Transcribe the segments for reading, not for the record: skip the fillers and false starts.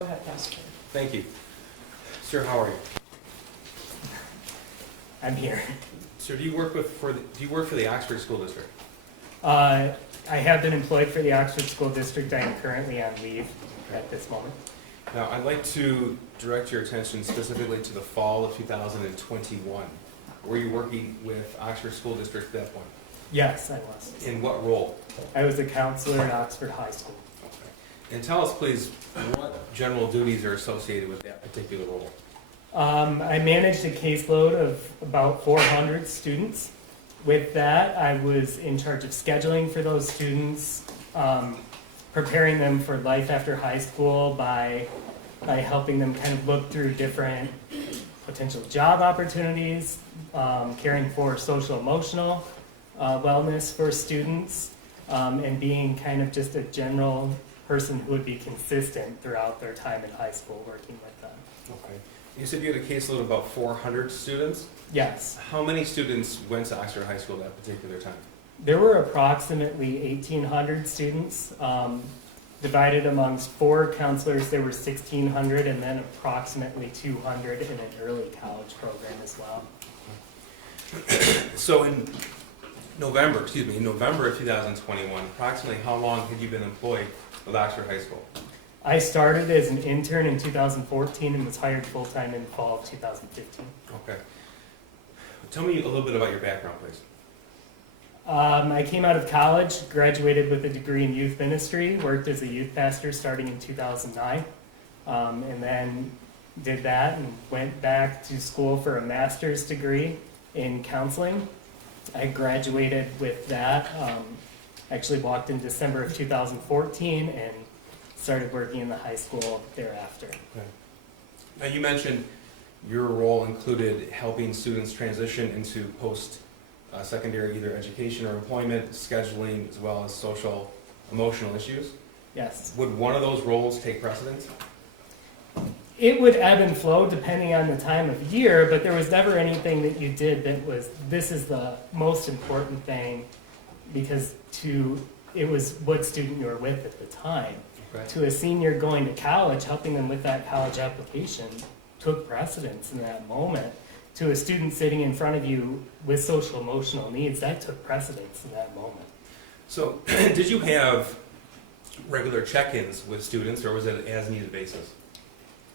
Go ahead, Pastor. Thank you. Sir, how are you? I'm here. Sir, do you work for the Oxford School District? I have been employed for the Oxford School District. I am currently on leave at this moment. Now, I'd like to direct your attention specifically to the fall of 2021. Were you working with Oxford School District at that point? Yes, I was. In what role? I was a counselor at Oxford High School. Okay. And tell us, please, what general duties are associated with that particular role? I managed a caseload of about 400 students. With that, I was in charge of scheduling for those students, preparing them for life after high school by helping them kind of look through different potential job opportunities, caring for social emotional wellness for students, and being kind of just a general person who would be consistent throughout their time in high school working with them. Okay. You said you had a caseload of about 400 students? Yes. How many students went to Oxford High School at that particular time? There were approximately 1,800 students. Divided amongst 4 counselors, there were 1,600, and then approximately 200 in an early college program as well. So in November of 2021, approximately how long had you been employed with Oxford High School? I started as an intern in 2014 and was hired full-time in fall of 2015. Okay. Tell me a little bit about your background, please. I came out of college, graduated with a degree in youth ministry, worked as a youth pastor starting in 2009, and then did that and went back to school for a master's degree in counseling. I graduated with that, actually walked in December of 2014 and started working in the high school thereafter. Okay. Now you mentioned your role included helping students transition into post-secondary either education or employment, scheduling, as well as social, emotional issues. Yes. Would one of those roles take precedence? It would ebb and flow depending on the time of year, but there was never anything that you did that was, this is the most important thing, because it was what student you were with at the time. Okay. To a senior going to college, helping them with that college application took precedence in that moment. To a student sitting in front of you with social emotional needs, that took precedence in that moment. So did you have regular check-ins with students, or was it an as-needed basis?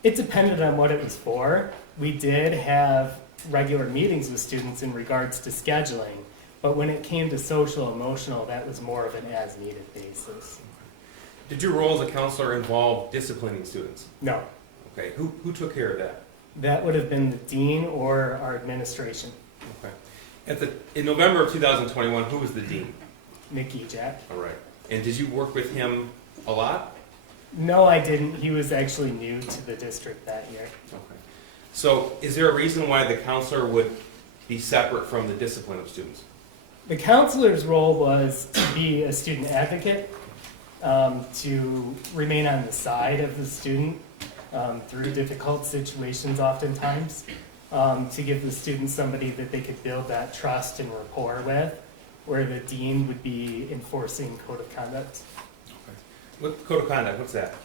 It depended on what it was for. We did have regular meetings with students in regards to scheduling, but when it came to social emotional, that was more of an as-needed basis. Did your role as a counselor involve disciplining students? No, Okay. Who took care of that? that would have been the dean or our administration. Okay. In November of 2021, who was the dean? Nikki Jack. All right. And did you work with him a lot? No, I didn't. He was actually new to the district that year. Okay. So is there a reason why the counselor would be separate from the discipline of students? The counselor's role was to be a student advocate, to remain on the side of the student through difficult situations oftentimes, to give the student somebody that they could build that trust and rapport with, where the dean would be enforcing code of conduct. Okay. What code of conduct? What's that?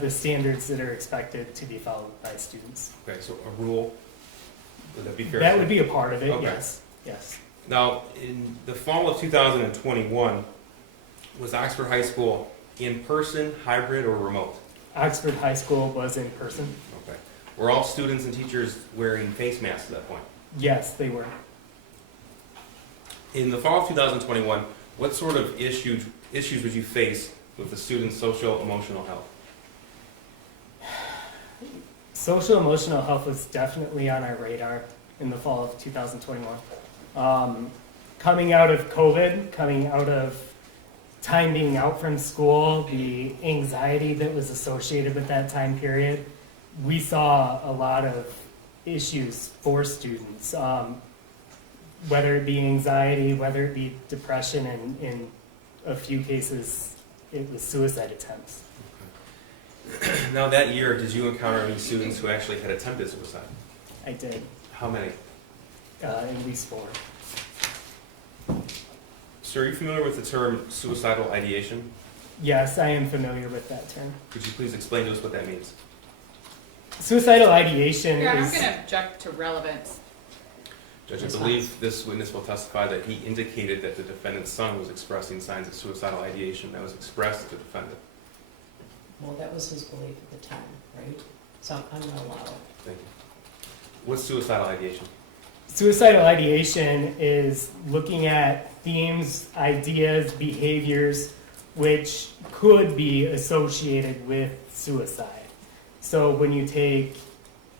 The standards that are expected to be followed by students. Okay, so a rule. Would that be fair? That would be a part of it, Okay. yes. Yes. Now, in the fall of 2021, was Oxford High School in person, hybrid, or remote? Oxford High School was in person. Okay. Were all students and teachers wearing face masks at that point? Yes, they were. In the fall of 2021, what sort of issues would you face with the students' social emotional health? Social emotional health was definitely on our radar in the fall of 2021. Coming out of COVID, coming out of time being out from school, the anxiety that was associated with that time period, we saw a lot of issues for students, whether it be anxiety, whether it be depression, and in a few cases, it was suicide attempts. Now that year, did you encounter any students who actually had attempted suicide? I did, How many? at least 4. Sir, are you familiar with the term suicidal ideation? Yes, I am familiar with that term. Could you please explain to us what that means? Suicidal ideation Here, I'm is... going to object to relevance. Judge, I believe this witness will testify that he indicated that the defendant's son was expressing signs of suicidal ideation that was expressed to the defendant. Well, that was his belief at the time, right? So I'm going to allow it. Thank you. What's suicidal ideation? Suicidal ideation is looking at themes, ideas, behaviors which could be associated with suicide. So when you take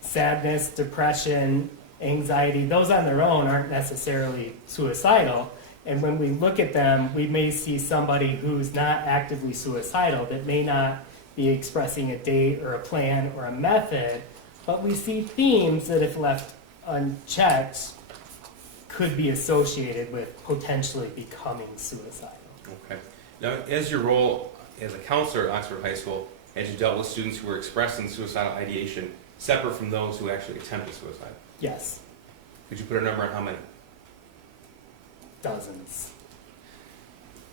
sadness, depression, anxiety, those on their own aren't necessarily suicidal. And when we look at them, we may see somebody who's not actively suicidal, that may not be expressing a date or a plan or a method, but we see themes that, if left unchecked, could be associated with potentially becoming suicidal. Okay. Now, as your role as a counselor at Oxford High School, had you dealt with students who were expressing suicidal ideation separate from those who actually attempted suicide? Yes, Could you put a number on how many? dozens.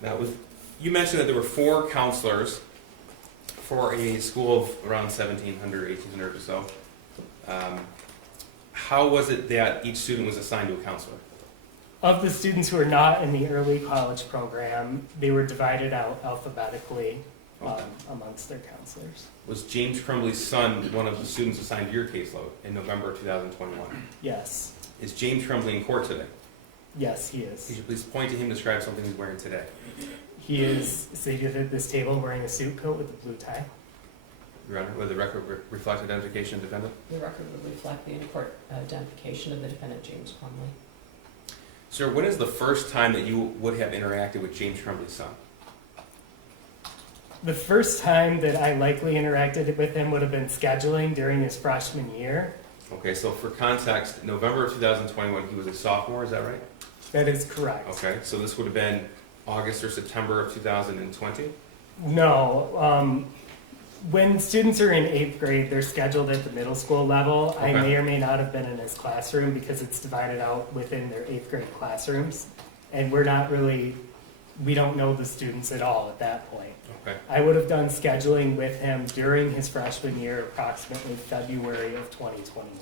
Now, you mentioned that there were 4 counselors for a school of around 1,700, 1,800 or so. How was it that each student was assigned to a counselor? Of the students who are not in the early college program, they were divided out alphabetically amongst their counselors. Was James Crumbley's son one of the students assigned to your caseload in November of 2021? Yes, Is James Crumbley in court today? yes, he Could is. you please point to him and describe something he's wearing today? He is seated at this table wearing a suit coat with a blue tie. Your Honor, would the record reflect identification of the defendant? The record would reflect the in-court identification of the defendant, James Crumbley. Sir, when is the first time that you would have interacted with James Crumbley's son? The first time that I likely interacted with him would have been scheduling during his freshman year. Okay, so for context, November of 2021, he was a sophomore, is that right? That is correct. Okay, so this would have been August or September of 2020? No, when students are in 8th grade, they're scheduled at the middle school level. I Okay. may or may not have been in his classroom because it's divided out within their 8th grade classrooms. And we don't know the students at all at that point. Okay, I would have done scheduling with him during his freshman year, approximately February of 2021.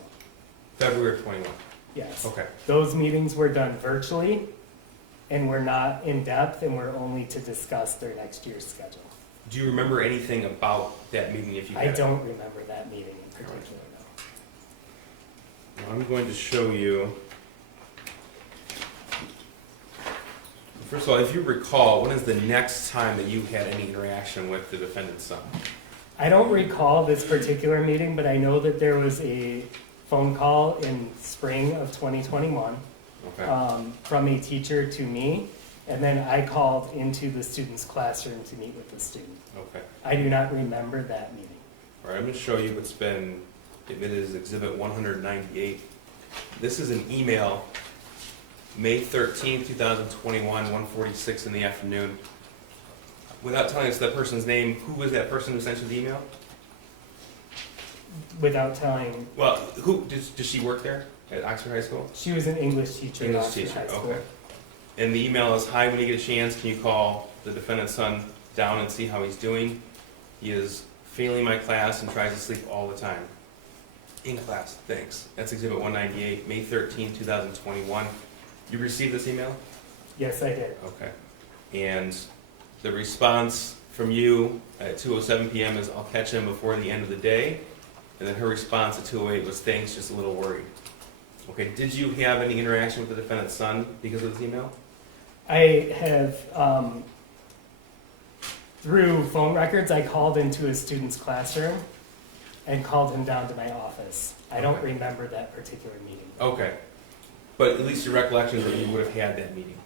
February of 21. Yes. Okay, Those meetings were done virtually and were not in depth and were only to discuss their next year's schedule. do you remember anything about that meeting if you I had it? don't remember that meeting in particular, no. Now, I'm going to show you. First of all, if you recall, when is the next time that you had any interaction with the defendant's son? I don't recall this particular meeting, but I know that there was a phone call in spring of 2021 Okay. from a teacher to me, and then I called into the student's classroom to meet with the student. Okay. I do not remember that meeting. All right, I'm going to show you what's been admitted as Exhibit 198. This is an email, May 13, 2021, 1:46 in the afternoon. Without telling us that person's name, who was that person who sent you the email? Without telling, Well, who does she work there at Oxford High School? she was an English teacher at English Oxford teacher, High School. okay. And the email is, "Hi, when you get a chance, can you call the defendant's son down and see how he's doing? He is failing my class and tries to sleep all the time. In class, thanks." That's Exhibit 198, May 13, 2021. You received this email? Yes, I did. Okay. And the response from you at 2:07 p.m. is, "I'll catch him before the end of the day." And then her response at 2:08 was, "Thanks, just a little worried." Okay, did you have any interaction with the defendant's son because of this email? I have, through phone records, I called into a student's classroom and called him down to my office. I don't Okay. remember that particular meeting. Okay. But at least your recollection is that you would have had that meeting.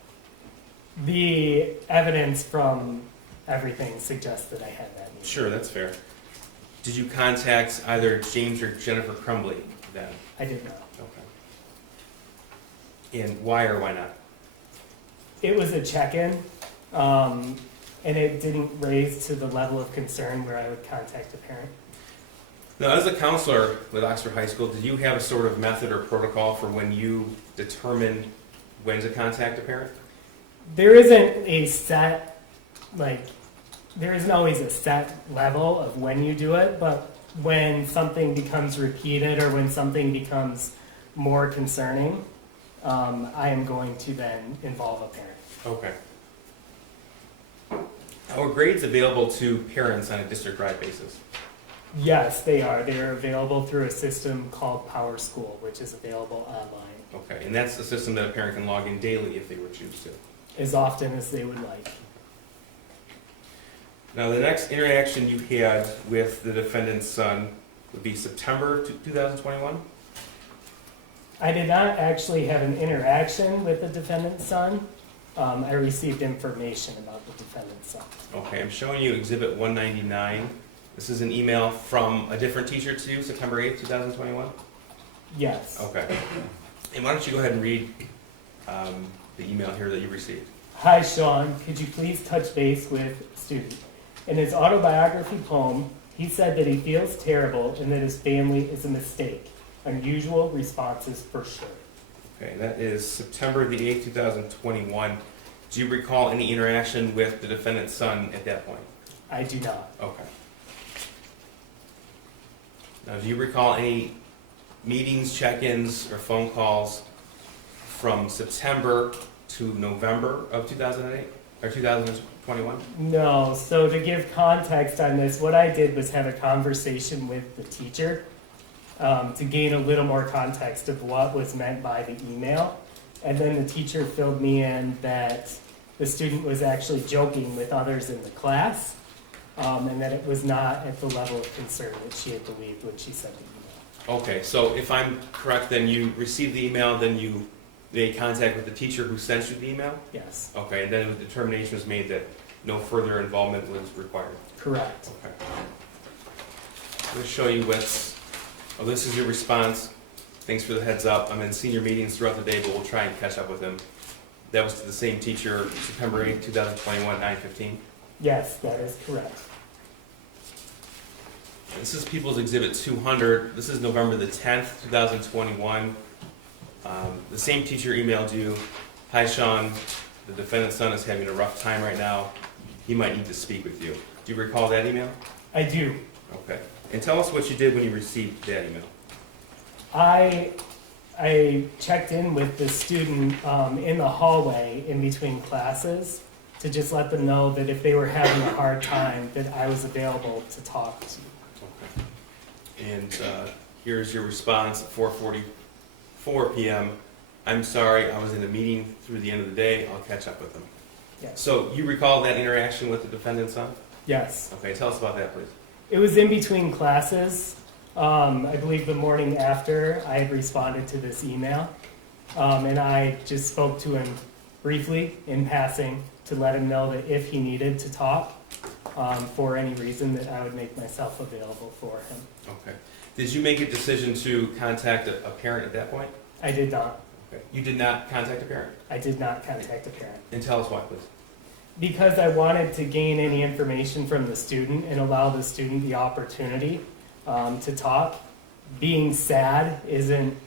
The evidence from everything suggests that I had that meeting. Sure, that's fair. Did you contact either James or Jennifer Crumbley then? I did not. Okay. And why or why not? It was a check-in, and it didn't raise to the level of concern where I would contact a parent. Now, as a counselor with Oxford High School, did you have a sort of method or protocol for when you determined when to contact a parent? There isn't a set, there isn't always a set level of when you do it, but when something becomes repeated or when something becomes more concerning, I am going to then involve a parent. Okay. Are grades available to parents on a district-wide basis? Yes, they are. They are available through a system called Power School, which is available online Okay, and that's a system that a parent can log in daily if they would choose to. as often as they would like. Now, the next interaction you had with the defendant's son would be September 2021? I did not actually have an interaction with the defendant's son. I received information about the defendant's son. Okay, I'm showing you Exhibit 199. This is an email from a different teacher to you, September 8th, 2021? Yes. Okay. And why don't you go ahead and read the email here that you received? Hi, Shawn. Could you please touch base with student? In his autobiography poem, he said that he feels terrible and that his family is a mistake. Unusual responses for sure. Okay, that is September the 8th, 2021. Do you recall any interaction with the defendant's son at that point? I do not. Okay. Now, do you recall any meetings, check-ins, or phone calls from September to November of 2008, or 2021? No. So to give context on this, what I did was have a conversation with the teacher to gain a little more context of what was meant by the email. And then the teacher filled me in that the student was actually joking with others in the class, and that it was not at the level of concern that she had believed when she sent the email. Okay, so if I'm correct, then you received the email, then you made contact with the teacher who sent you the email? Yes, Okay, and then a determination was made that no further involvement was required? correct. Okay. I'm going to show you what's, oh, this is your response. Thanks for the heads up. I'm in senior meetings throughout the day, but we'll try and catch up with him. That was to the same teacher, September 8th, 2021, 9:15. Yes, that is correct. This is People's Exhibit 200. This is November the 10th, 2021. The same teacher emailed you, "Hi Shawn, the defendant's son is having a rough time right now. He might need to speak with you." Do you recall that email? I do. Okay. And tell us what you did when you received that email. I checked in with the student in the hallway in between classes to just let them know that if they were having a hard time, that I was available to talk to. Okay. And here's your response at 4:44 p.m. "I'm sorry, I was in a meeting through the end of the day. I'll catch up with them." Yes. So you recall that interaction with the defendant's son? Yes. Okay, tell us about that, please. It was in between classes. I believe the morning after I had responded to this email. And I just spoke to him briefly in passing to let him know that if he needed to talk for any reason, that I would make myself available for him. Okay. Did you make a decision to contact a parent at that point? I did not. Okay. You did not contact a parent? I did not contact a parent. And tell us why, please. Because I wanted to gain any information from the student and allow the student the opportunity to talk. Being sad isn't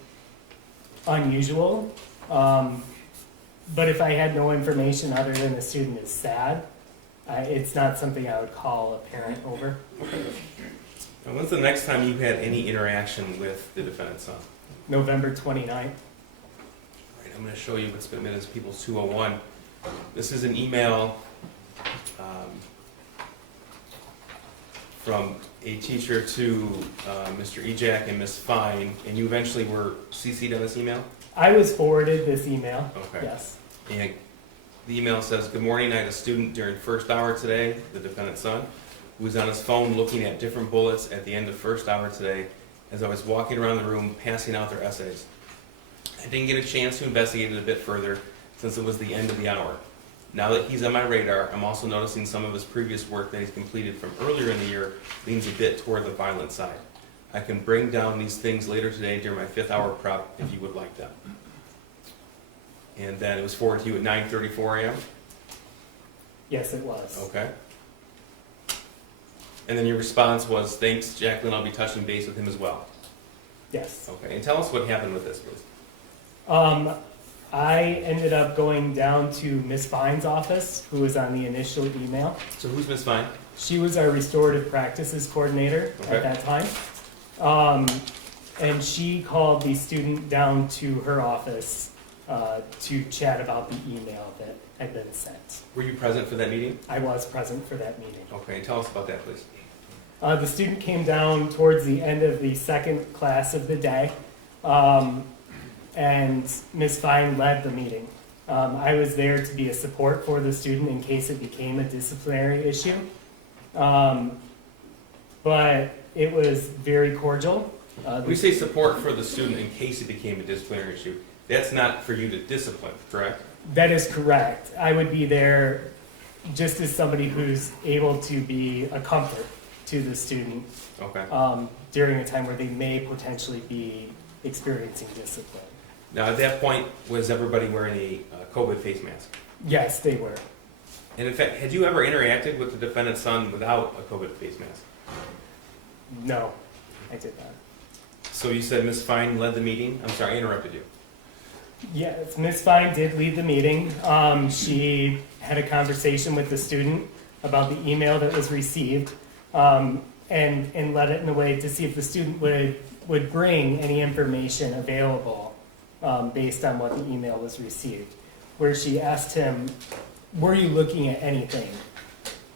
unusual, but if I had no information other than the student is sad, it's not something I would call a parent over. And when's the next time you had any interaction with the defendant's son? November 29th. Right, I'm going to show you what's been as People's 201. This is an email from a teacher to Mr. Ejak and Ms. Fine, and you eventually were CC'd on this email? I was forwarded this email. Okay. Yes. And the email says, "Good morning, I had a student during first hour today," the defendant's son, "who was on his phone looking at different bullets at the end of first hour today as I was walking around the room passing out their essays. I didn't get a chance to investigate it a bit further since it was the end of the hour. Now that he's on my radar, I'm also noticing some of his previous work that he's completed from earlier in the year leans a bit toward the violent side. I can bring down these things later today during my 5th hour prep if you would like them." And then it was forwarded to you at 9:34 a.m.? Yes, it was. Okay. And then your response was, "Thanks, Jacqueline, I'll be touching base with him as well." Yes. Okay, and tell us what happened with this, please. I ended up going down to Miss Fine's office, who was on the initial email. So who's Miss Fine? She was our restorative practices coordinator Okay. at that time. And she called the student down to her office to chat about the email that had been sent. Were you present for that meeting? I was present for that meeting. Okay, and tell us about that, please. The student came down towards the end of the second class of the day, and Ms. Fine led the meeting. I was there to be a support for the student in case it became a disciplinary issue. But it was very cordial. When you say support for the student in case it became a disciplinary issue, that's not for you to discipline, correct? That is correct. I would be there just as somebody who's able to be a comfort to the student Okay. during a time where they may potentially be experiencing discipline. Now, at that point, was everybody wearing a COVID face mask? Yes, they were. And in fact, had you ever interacted with the defendant's son without a COVID face mask? No, I did not. So you said Ms. Fine led the meeting? I'm sorry, I interrupted you. Yes, Ms. Fine did lead the meeting. She had a conversation with the student about the email that was received, and led it in a way to see if the student would bring any information available based on what the email was received. Where she asked him, were you looking at anything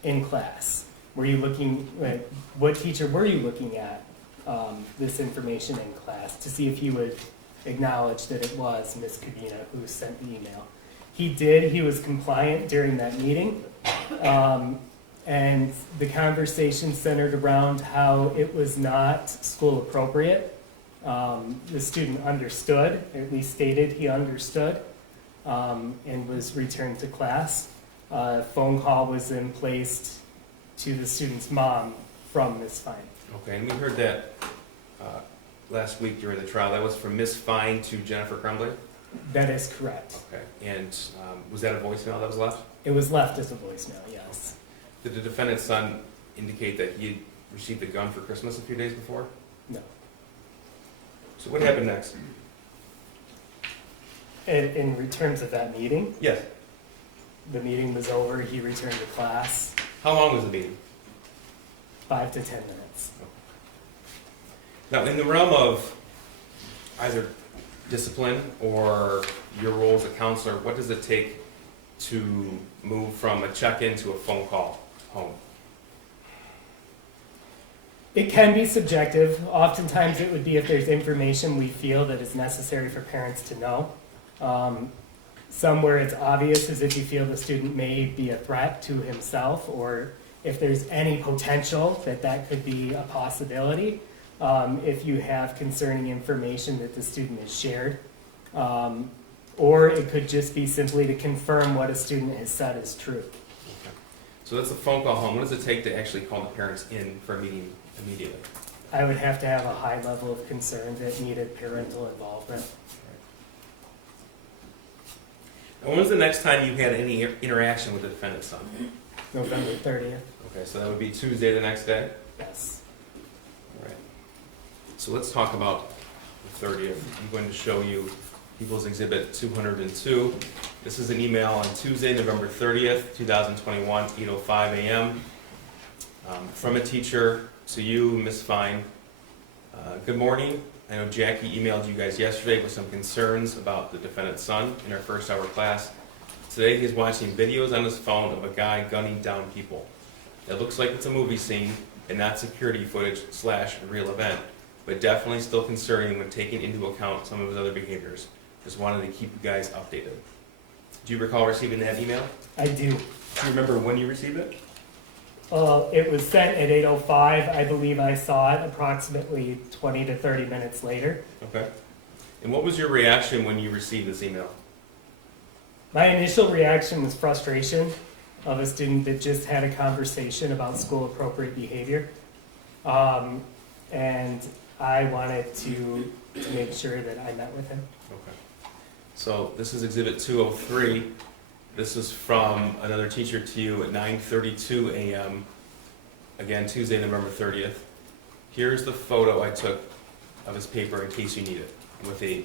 in class? Were you looking at, what teacher were you looking at this information in class, to see if he would acknowledge that it was Ms. Kavina who sent the email. He did. He was compliant during that meeting. And the conversation centered around how it was not school appropriate. The student understood, or at least stated he understood, and was returned to class. A phone call was then placed to the student's mom from Ms. Fine. Okay, and we heard that last week during the trial. That was from Ms. Fine to Jennifer Crumbley? That is correct. Okay, and was that a voicemail that was left? It was left as a voicemail, yes. Did the defendant's son indicate that he had received a gun for Christmas a few days before? No. So what happened next? In terms of that meeting, Yes. the meeting was over, he returned to class, How long was the meeting? 5 to 10 minutes. Now, in the realm of either discipline or your role as a counselor, what does it take to move from a check-in to a phone call home? It can be subjective. Oftentimes it would be if there's information we feel that is necessary for parents to know. Some where it's obvious is if you feel the student may be a threat to himself, or if there's any potential that that could be a possibility. If you have concerning information that the student has shared. Or it could just be simply to confirm what a student has said is true. Okay. So that's a phone call home. What does it take to actually call the parents in for a meeting immediately? I would have to have a high level of concern that needed parental involvement. And when was the next time you had any interaction with the defendant's son? November 30th, Okay, so that would be Tuesday the next day? yes. All right. So let's talk about the 30th. I'm going to show you People's Exhibit 202. This is an email on Tuesday, November 30th, 2021, 8:05 a.m. From a teacher to you, Ms. Fine. Good morning. I know Jackie emailed you guys yesterday with some concerns about the defendant's son in our first hour class. Today he's watching videos on his phone of a guy gunning down people. It looks like it's a movie scene and not security footage / real event, but definitely still concerning when taking into account some of his other behaviors. Just wanted to keep you guys updated. Do you recall receiving that email? I do. Do you remember when you received it? It was sent at 8:05. I believe I saw it approximately 20 to 30 minutes later. Okay. And what was your reaction when you received this email? My initial reaction was frustration of a student that just had a conversation about school appropriate behavior. And I wanted to make sure that I met with him. Okay. So this is Exhibit 203. This is from another teacher to you at 9:32 a.m. Again, Tuesday, November 30th. Here's the photo I took of his paper in case you need it, with a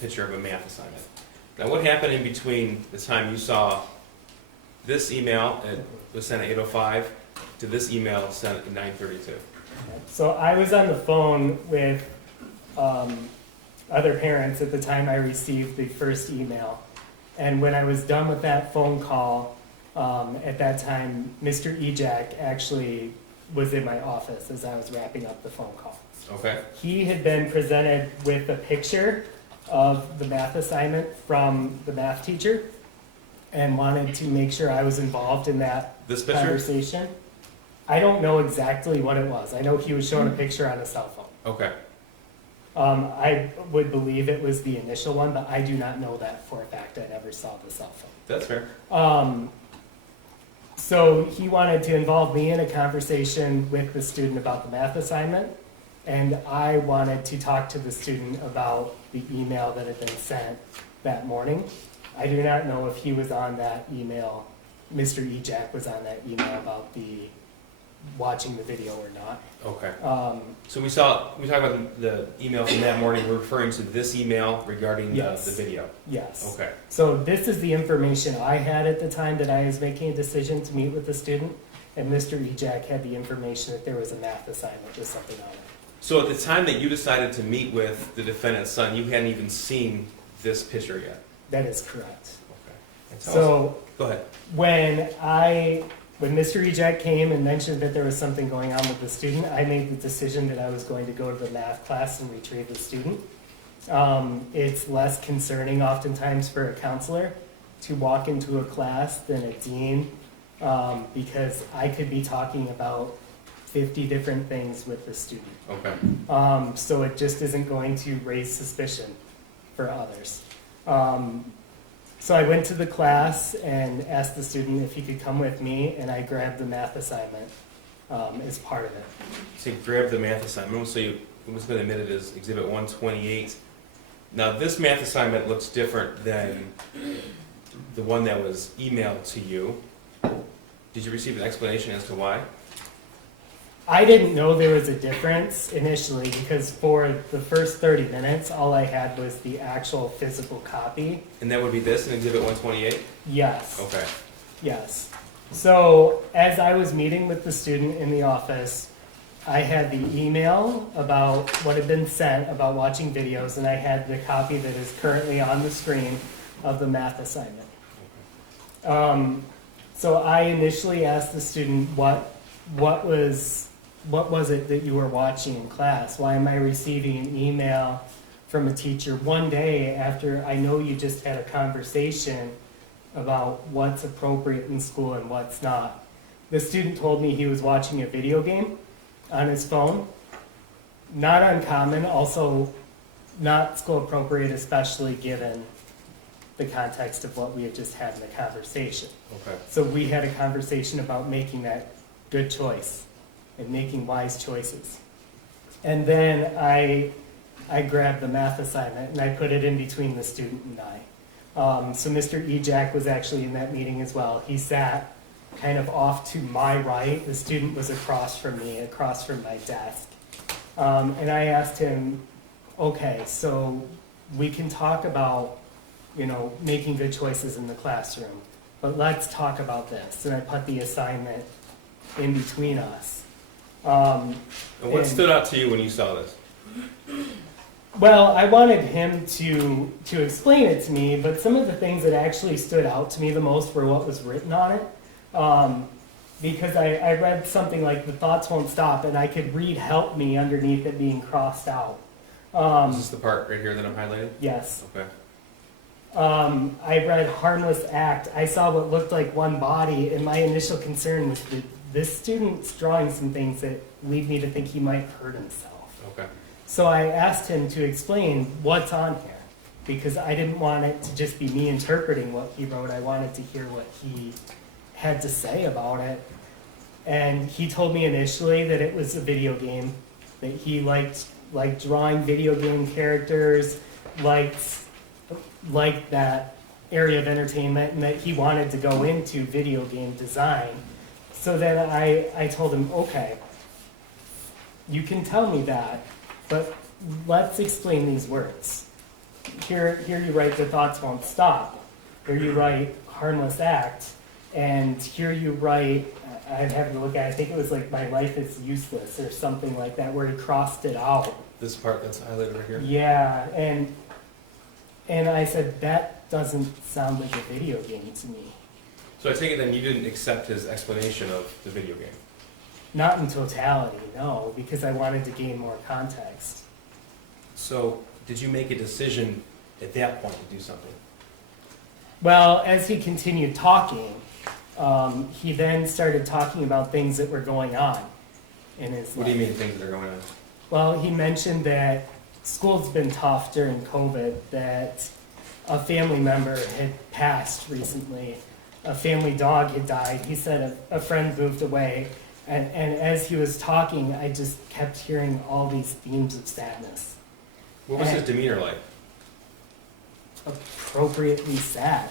picture of a math assignment. Now, what happened in between the time you saw this email, it was sent at 8:05, to this email sent at 9:32? So I was on the phone with other parents at the time I received the first email. And when I was done with that phone call, at that time, Mr. Ejak actually was in my office as I was wrapping up the phone call. Okay. He had been presented with a picture of the math assignment from the math teacher and wanted to make sure I was involved in that This picture? conversation. I don't know exactly what it was. I know he was showing a picture on a cell phone. Okay. I would believe it was the initial one, but I do not know that for a fact. I never saw the cell phone. That's fair. So he wanted to involve me in a conversation with the student about the math assignment, and I wanted to talk to the student about the email that had been sent that morning. I do not know if he was on that email, Mr. Ejak was on that email about the watching the video or not. Okay. So we talked about the email from that morning. We're referring to this email regarding Yes. the video. Yes. Okay. So this is the information I had at the time that I was making a decision to meet with the student, and Mr. Ejak had the information that there was a math assignment with something on it. So at the time that you decided to meet with the defendant's son, you hadn't even seen this picture yet? That is correct. Okay. And tell us- So Go ahead. when Mr. Ejak came and mentioned that there was something going on with the student, I made the decision that I was going to go to the math class and retrieve the student. It's less concerning oftentimes for a counselor to walk into a class than a dean, because I could be talking about 50 different things with the student. Okay. So it just isn't going to raise suspicion for others. So I went to the class and asked the student if he could come with me, and I grabbed the math assignment as part of it. So you grabbed the math assignment, so it was been admitted as Exhibit 128. Now, this math assignment looks different than the one that was emailed to you. Did you receive an explanation as to why? I didn't know there was a difference initially because for the first 30 minutes, all I had was the actual physical copy. And that would be this in Exhibit 128? Yes. Okay. Yes. So as I was meeting with the student in the office, I had the email about what had been sent about watching videos, and I had the copy that is currently on the screen of the math assignment. So I initially asked the student, what was it that you were watching in class? Why am I receiving an email from a teacher one day after I know you just had a conversation about what's appropriate in school and what's not? The student told me he was watching a video game on his phone. Not uncommon, also not school appropriate, especially given the context of what we had just had in the conversation. Okay. So we had a conversation about making that good choice and making wise choices. And then I grabbed the math assignment and I put it in between the student and I. So Mr. Ejak was actually in that meeting as well. He sat kind of off to my right. The student was across from me, across from my desk. And I asked him, okay, so we can talk about, making good choices in the classroom, but let's talk about this. And I put the assignment in between us. And what stood out to you when you saw this? Well, I wanted him to explain it to me, but some of the things that actually stood out to me the most were what was written on it. Because I read something like, the thoughts won't stop, and I could read help me underneath it being crossed out. Is this the part right here that I'm highlighting? Yes. Okay. I read harmless act. I saw what looked like one body, and my initial concern was that this student's drawing some things that lead me to think he might hurt himself. Okay. So I asked him to explain what's on here, because I didn't want it to just be me interpreting what he wrote. I wanted to hear what he had to say about it. And he told me initially that it was a video game, that he liked drawing video game characters, liked that area of entertainment, and that he wanted to go into video game design. So then I told him, okay, you can tell me that, but let's explain these words. here you write the thoughts won't stop. Here you write harmless act. And here you write, I'd have to look at it, I think it was like my life is useless or something like that, where he crossed it out. This part that's highlighted right here? Yeah, and I said, that doesn't sound like a video game to me. So I take it then you didn't accept his explanation of the video game? Not in totality, no, because I wanted to gain more context. So did you make a decision at that point to do something? Well, as he continued talking, he then started talking about things that were going on in his life. What do you mean things that are going on? Well, he mentioned that school's been tough during COVID, that a family member had passed recently, a family dog had died. He said a friend moved away, and as he was talking, I just kept hearing all these themes of sadness. What was his demeanor like? Appropriately sad.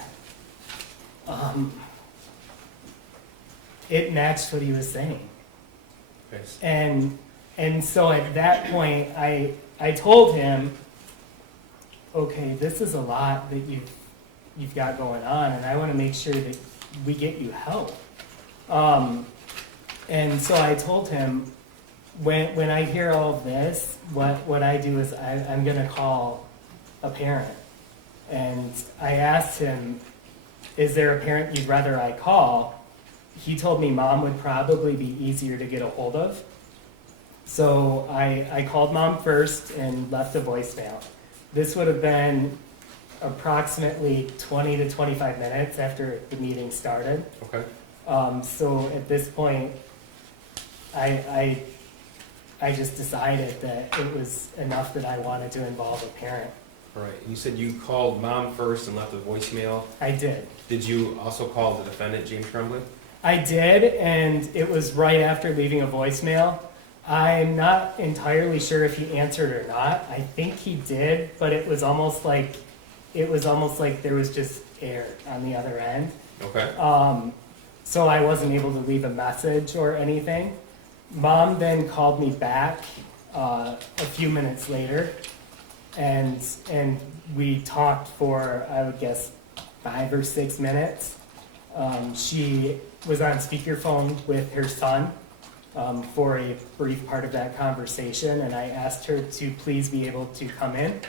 It matched what he was saying. Okay. And so at that point, I told him, okay, this is a lot that you've got going on, and I want to make sure that we get you help. And so I told him, when I hear all of this, what I do is I'm going to call a parent. And I asked him, is there a parent you'd rather I call? He told me mom would probably be easier to get a hold of. So I called mom first and left a voicemail. This would have been approximately 20 to 25 minutes after the meeting started. Okay. So at this point, I just decided that it was enough that I wanted to involve a parent. All right. And you said you called mom first and left a voicemail. I did. Did you also call the defendant, James Crumbley? I did, and it was right after leaving a voicemail. I'm not entirely sure if he answered or not. I think he did, but it was almost like there was just air on the other end. Okay. So I wasn't able to leave a message or anything. Mom then called me back a few minutes later, and we talked for, I would guess, 5 or 6 minutes. She was on speakerphone with her son for a brief part of that conversation, and I asked her to please be able to come in,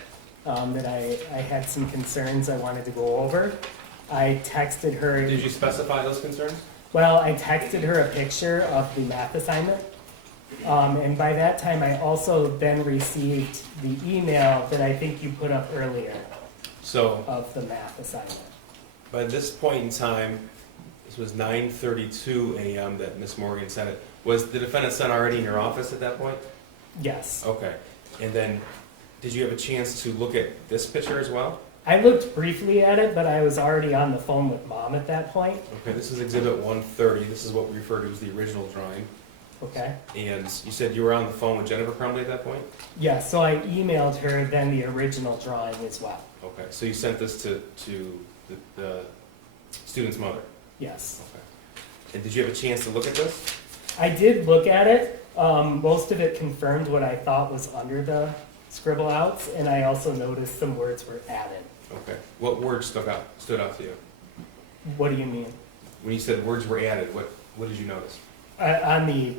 that I had some concerns I wanted to go over. I texted her. Did you specify those concerns? Well, I texted her a picture of the math assignment. And by that time, I also then received the email that I think you put up earlier So of the math assignment. by this point in time, this was 9:32 a.m. that Miss Morgan sent it. Was the defendant's son already in your office at that point? Yes. Okay. And then, did you have a chance to look at this picture as well? I looked briefly at it, but I was already on the phone with mom at that point. Okay, this is Exhibit 130. This is what we refer to as the original drawing. Okay. And you said you were on the phone with Jennifer Crumbley at that point? Yeah, so I emailed her then the original drawing as well. Okay, so you sent this to the student's mother? Yes. Okay. And did you have a chance to look at this? I did look at it. Most of it confirmed what I thought was under the scribble outs, and I also noticed some words were added. Okay. What words stood out to you? What do you mean? When you said words were added, what did you notice? On the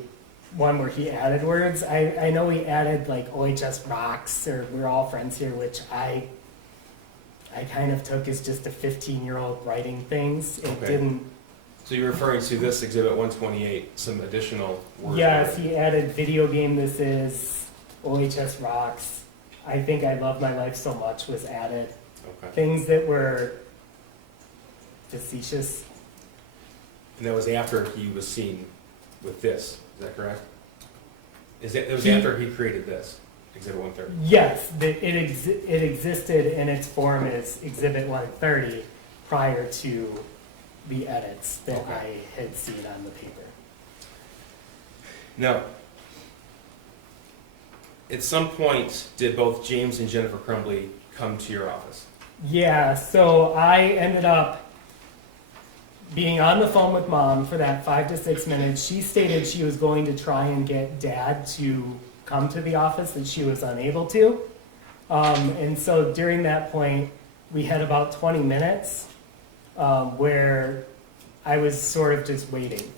one where he added words, I know he added like OHS rocks or we're all friends here, which I kind of took as just a 15-year-old writing things. It Okay. didn't. So you're referring to this Exhibit 128, some additional words? Yes, were- he added video game this is, OHS rocks. I think I love my life so much was added. Okay. Things that were facetious. And that was after he was seen with this, is that correct? It was He- after he created this, Exhibit 130? Yes, it existed in its form as Exhibit 130 prior to the edits that Okay. I had seen on the paper. Now, at some point, did both James and Jennifer Crumbley come to your office? Yeah, so I ended up being on the phone with mom for that 5 to 6 minutes. She stated she was going to try and get dad to come to the office, that she was unable to. And so during that point, we had about 20 minutes where I was sort of just waiting.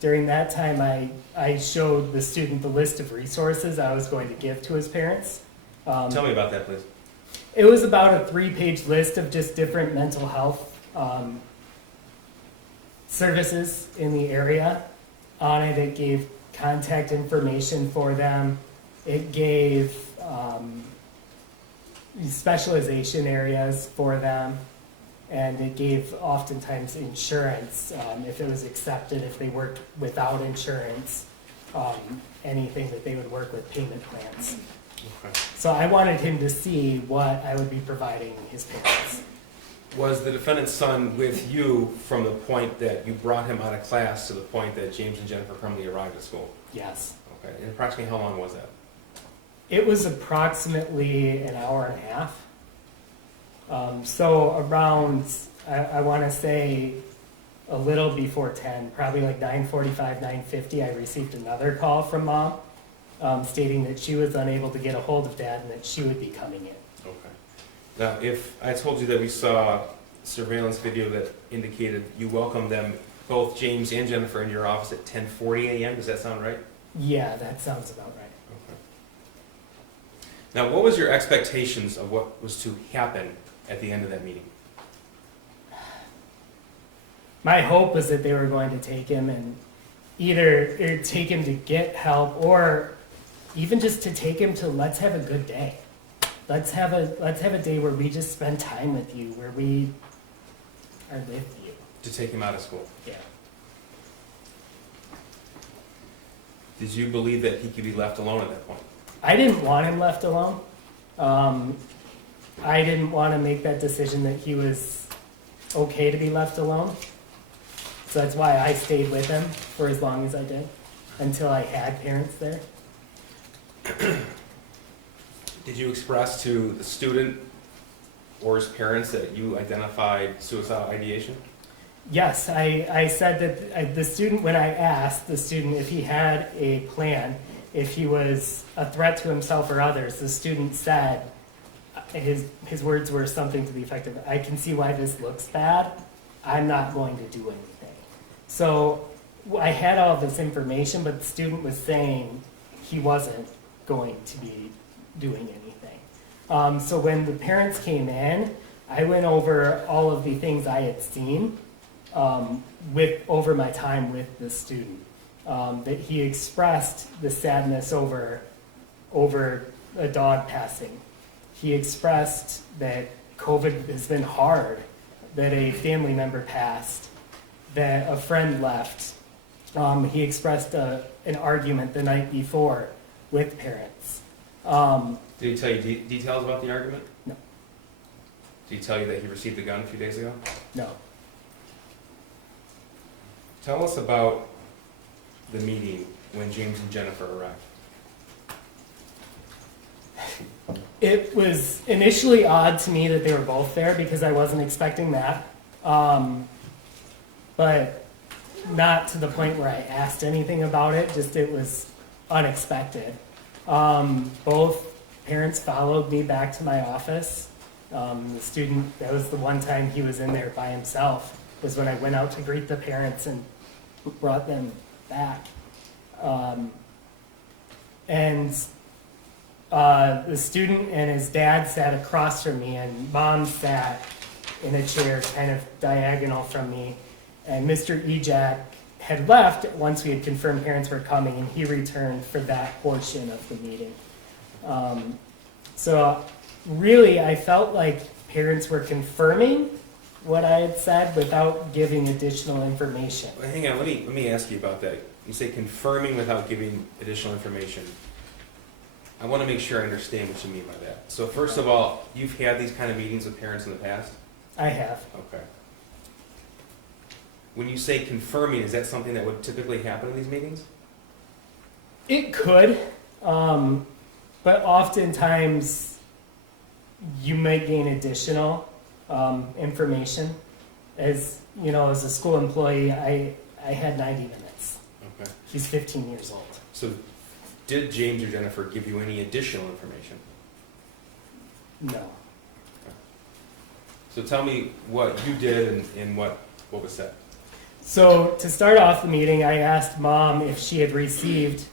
During that time, I showed the student the list of resources I was going to give to his parents. Tell me about that, please. It was about a 3-page list of just different mental health services in the area. On it, it gave contact information for them. It gave specialization areas for them. And it gave oftentimes insurance, if it was accepted, if they worked without insurance, anything that they would work with payment plans. Okay. So I wanted him to see what I would be providing his parents. Was the defendant's son with you from the point that you brought him out of class to the point that James and Jennifer Crumbley arrived at school? Yes. Okay. And approximately how long was that? It was approximately an hour and a half. So around, I want to say a little before 10, probably like 9:45, 9:50, I received another call from Mom stating that she was unable to get a hold of Dad and that she would be coming in. Okay. Now, if I told you that we saw surveillance video that indicated you welcomed them, both James and Jennifer, in your office at 10:40 a.m., does that sound right? Yeah, that sounds about right. Okay. Now, what was your expectations of what was to happen at the end of that meeting? My hope was that they were going to take him and either take him to get help or even just to take him to let's have a good day. Let's have a day where we just spend time with you, where we are with you. To take him out of school? Yeah. Did you believe that he could be left alone at that point? I didn't want him left alone. I didn't want to make that decision that he was okay to be left alone. So that's why I stayed with him for as long as I did, until I had parents there. Did you express to the student or his parents that you identified suicidal ideation? Yes, I said that the student, when I asked the student if he had a plan, if he was a threat to himself or others, the student said, his words were something to the effect of, I can see why this looks bad, I'm not going to do anything. So I had all this information, but the student was saying he wasn't going to be doing anything. So when the parents came in, I went over all of the things I had seen over my time with the student. That he expressed the sadness over a dog passing. He expressed that COVID has been hard, that a family member passed, that a friend left. He expressed an argument the night before with parents. Did he tell you details about the argument? No. Did he tell you that he received a gun a few days ago? No. Tell us about the meeting when James and Jennifer arrived. It was initially odd to me that they were both there because I wasn't expecting that. But not to the point where I asked anything about it, just it was unexpected. Both parents followed me back to my office. The student, that was the one time he was in there by himself, was when I went out to greet the parents and brought them back. The student and his dad sat across from me, and Mom sat in a chair kind of diagonal from me. And Mr. Ejak had left once we had confirmed parents were coming, and he returned for that portion of the meeting. So really, I felt like parents were confirming what I had said without giving additional information. Well, hang on, let me ask you about that. You say confirming without giving additional information. I want to make sure I understand what you mean by that. So first of all, you've had these kind of meetings with parents in the past? I have. Okay. When you say confirming, is that something that would typically happen in these meetings? It could, but oftentimes you may gain additional information. As you know, as a school employee, I had 90 minutes. Okay. He's 15 years old. So did James or Jennifer give you any additional information? No. So tell me what you did and what was said. So to start off the meeting, I asked Mom if she had received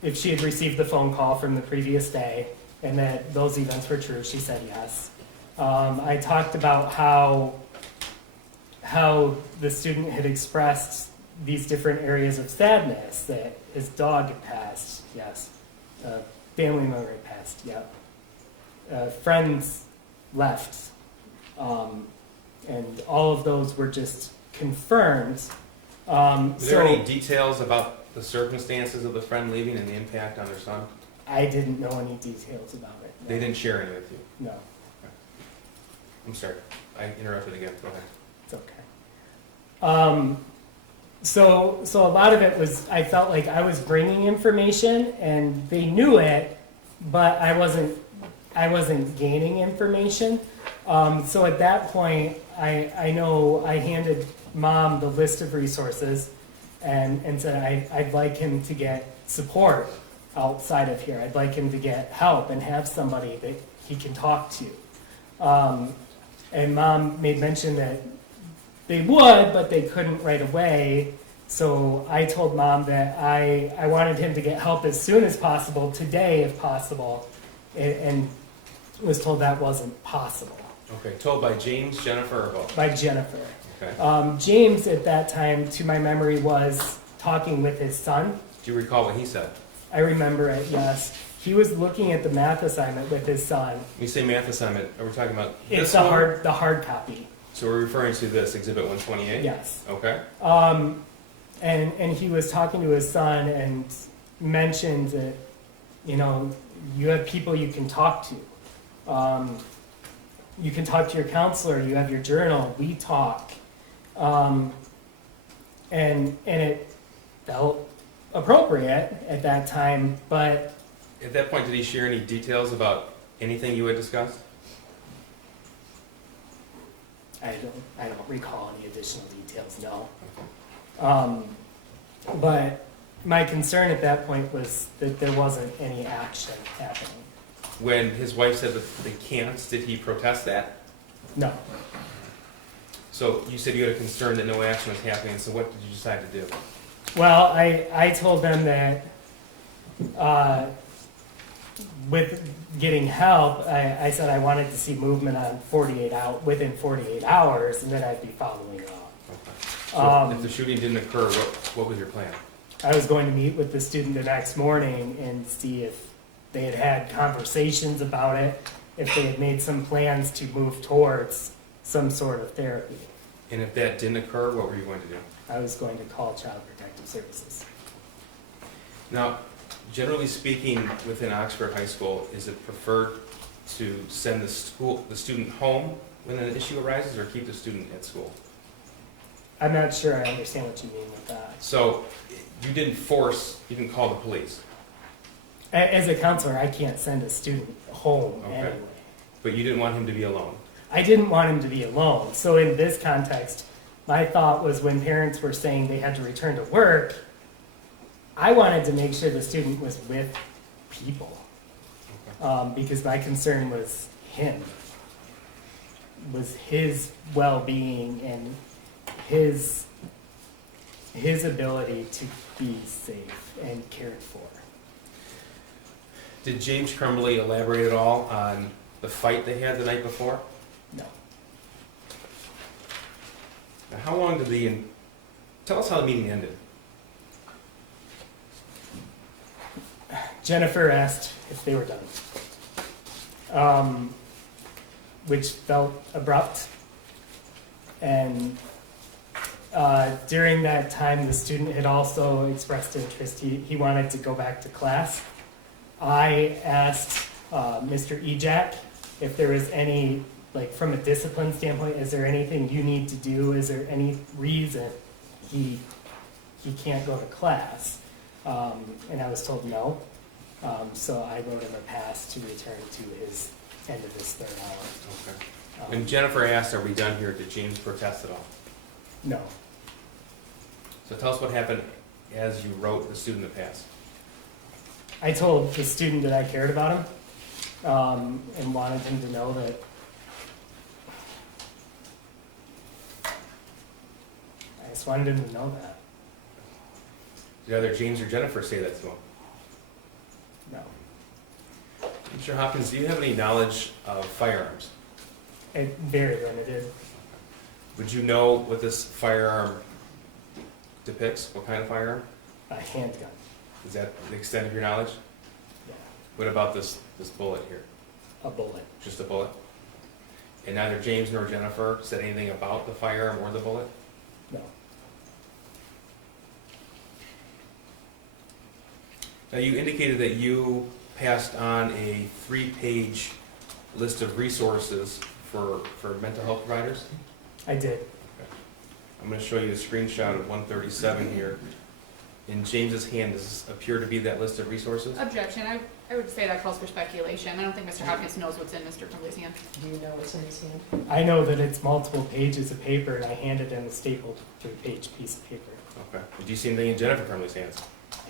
the phone call from the previous day and that those events were true. She said yes. I talked about how the student had expressed these different areas of sadness, that his dog had passed, yes. Family member had passed, yep. Friends left. And all of those were just confirmed. Was there any details about the circumstances of the friend leaving and the impact on their son? I didn't know any details about it. No. They didn't share any with you? No, I'm sorry, I interrupted again, go ahead. it's okay. So a lot of it was, I felt like I was bringing information and they knew it, but I wasn't gaining information. So at that point, I know I handed Mom the list of resources and said I'd like him to get support outside of here. I'd like him to get help and have somebody that he can talk to. And Mom made mention that they would, but they couldn't right away. So I told Mom that I wanted him to get help as soon as possible, today if possible, and was told that wasn't possible. Okay, told by James, Jennifer, or both? By Jennifer. Okay. James at that time, to my memory, was talking with his son. Do you recall what he said? I remember it, yes. He was looking at the math assignment with his son. When you say math assignment, are we talking about It's this the one? hard copy. So we're referring to this, Exhibit 128? Yes. Okay. And he was talking to his son and mentioned that, you have people you can talk to. You can talk to your counselor, you have your journal, we talk. And it felt appropriate at that time, but At that point, did he share any details about anything you had discussed? I don't recall any additional details, no. But my concern at that point was that there wasn't any action happening. When his wife said that they can't, did he protest that? No. So you said you had a concern that no action was happening, so what did you decide to do? Well, I told them that with getting help, I said I wanted to see movement on within 48 hours, and then I'd be following up. Okay. So if the shooting didn't occur, what was your plan? I was going to meet with the student the next morning and see if they had had conversations about it, if they had made some plans to move towards some sort of therapy. And if that didn't occur, what were you going to do? I was going to call Child Protective Services. Now, generally speaking, within Oxford High School, is it preferred to send the student home when an issue arises, or keep the student at school? I'm not sure I understand what you mean with that. So you didn't call the police, As a counselor, I can't send a student home Okay. anyway. but you didn't want him to be alone. I didn't want him to be alone. So in this context, my thought was when parents were saying they had to return to work, I wanted to make sure the student was with people. Because my concern was him, was his well-being and his ability to be safe and cared for. Did James Crumbley elaborate at all on the fight they had the night before? No. Now, how long did tell us how the meeting ended. Jennifer asked if they were done, which felt abrupt. And during that time, the student had also expressed interest. He wanted to go back to class. I asked Mr. Ejak if there was any, from a discipline standpoint, is there anything you need to do? Is there any reason he can't go to class? And I was told no. So I wrote him a pass to return to his end of his third hour. Okay. When Jennifer asked, "Are we done here?" did James protest at all? No. So tell us what happened as you wrote the student the pass. I told the student that I cared about him, and wanted him to know that I just wanted him to know that. Did either James or Jennifer say that to him? No. Mr. Hopkins, do you have any knowledge of firearms? Very limited. Would you know what this firearm depicts? What kind of firearm? A handgun. Is that the extent of your knowledge? Yeah. What about this bullet here? A bullet. Just a bullet? And neither James nor Jennifer said anything about the firearm or the bullet? No. Now, you indicated that you passed on a 3-page list of resources for mental health providers. I did. I'm going to show you a screenshot of 137 here. In James's hand, does this appear to be that list of resources? Objection, I would say that calls for speculation. I don't think Mr. Hopkins knows what's in Mr. Crumbley's hand. Do you know what's in his hand? I know that it's multiple pages of paper, and I handed him a stapled 3-page piece of paper. Okay. Did you see anything in Jennifer Crumbley's hands?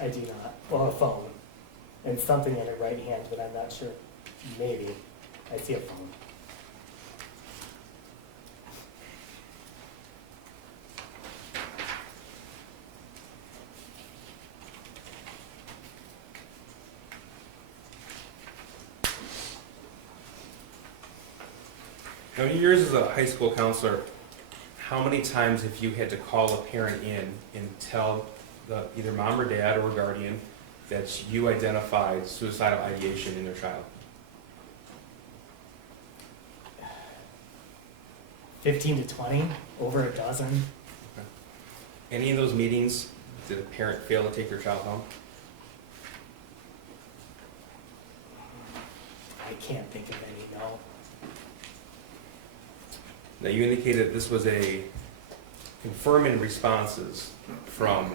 I do not. Well, a phone. And something in her right hand, but I'm not sure. Maybe. I see a phone. Now, in your years as a high school counselor, how many times have you had to call a parent in and tell either mom or dad or guardian that you identified suicidal ideation in their child? 15 to 20, over a dozen. Any of those meetings, did a parent fail to take their child home? I can't think of any, no. Now, you indicated this was a confirming responses from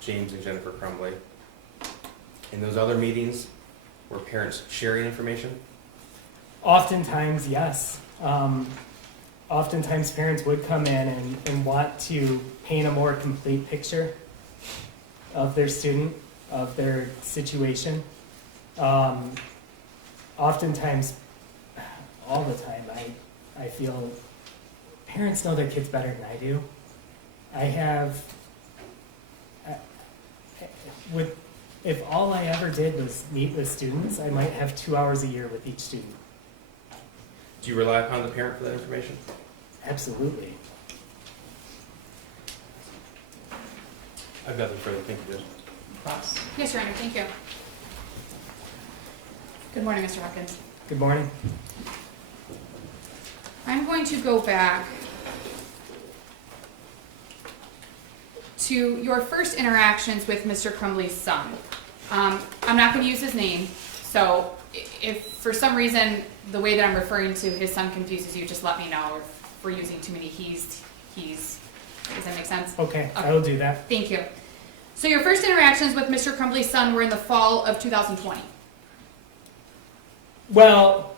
James and Jennifer Crumbley. In those other meetings, were parents sharing information? Oftentimes, yes. Oftentimes parents would come in and want to paint a more complete picture of their student, of their situation. Oftentimes, all the time, I feel parents know their kids better than I do. If all I ever did was meet with students, I might have 2 hours a year with each student. Do you rely upon the parent for that information? Absolutely. I've got nothing further. Thank you, Judge. Ross? Yes, Your Honor, thank you. Good morning, Mr. Hopkins. Good morning. I'm going to go back to your first interactions with Mr. Crumbley's son. I'm not going to use his name, so if for some reason the way that I'm referring to his son confuses you, just let me know. If we're using too many he's. Does that make sense? Okay, I will do that. Thank you. So your first interactions with Mr. Crumbley's son were in the fall of 2020. Well,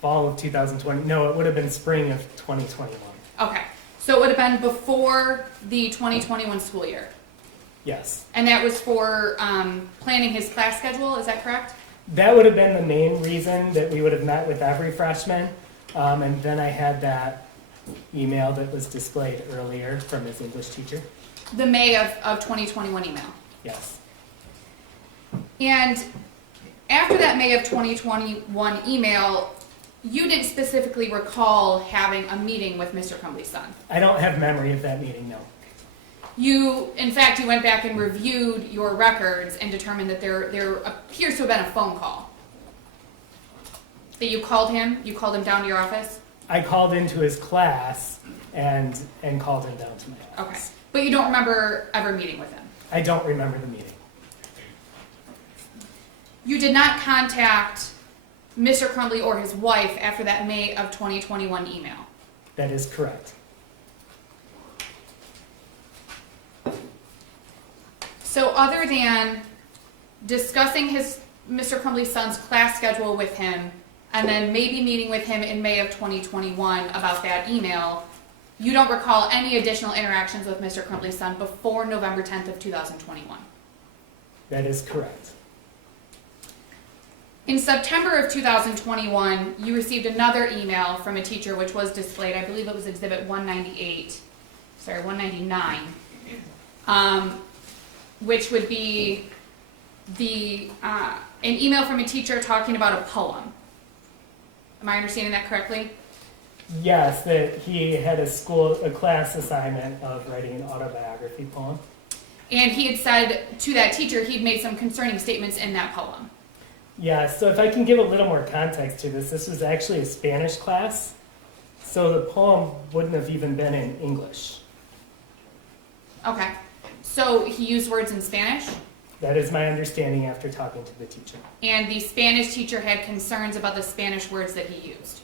fall of 2020. No, it would have been spring of 2021. Okay, so it would have been before the 2021 school year. Yes. And that was for planning his class schedule, is that correct? That would have been the main reason that we would have met with every freshman. And then I had that email that was displayed earlier from his English teacher. The May of 2021 email. Yes. And after that May of 2021 email, you didn't specifically recall having a meeting with Mr. Crumbley's son. I don't have memory of that meeting, no. In fact, you went back and reviewed your records and determined that there appears to have been a phone call. That you called him down to your office? I called into his class and called him down to my office. Okay. But you don't remember ever meeting with him? I don't remember the meeting. You did not contact Mr. Crumbley or his wife after that May of 2021 email? That is correct. So other than discussing Mr. Crumbley's son's class schedule with him, and then maybe meeting with him in May of 2021 about that email, you don't recall any additional interactions with Mr. Crumbley's son before November 10th of 2021? That is correct. In September of 2021, you received another email from a teacher which was displayed, I believe it was exhibit 199, which would be an email from a teacher talking about a poem. Am I understanding that correctly? Yes, that he had a class assignment of writing an autobiography poem. And he had said to that teacher he'd made some concerning statements in that poem. Yeah, so if I can give a little more context to this was actually a Spanish class, so the poem wouldn't have even been in English. Okay. So he used words in Spanish, That is my understanding after talking to the teacher. and the Spanish teacher had concerns about the Spanish words that he used.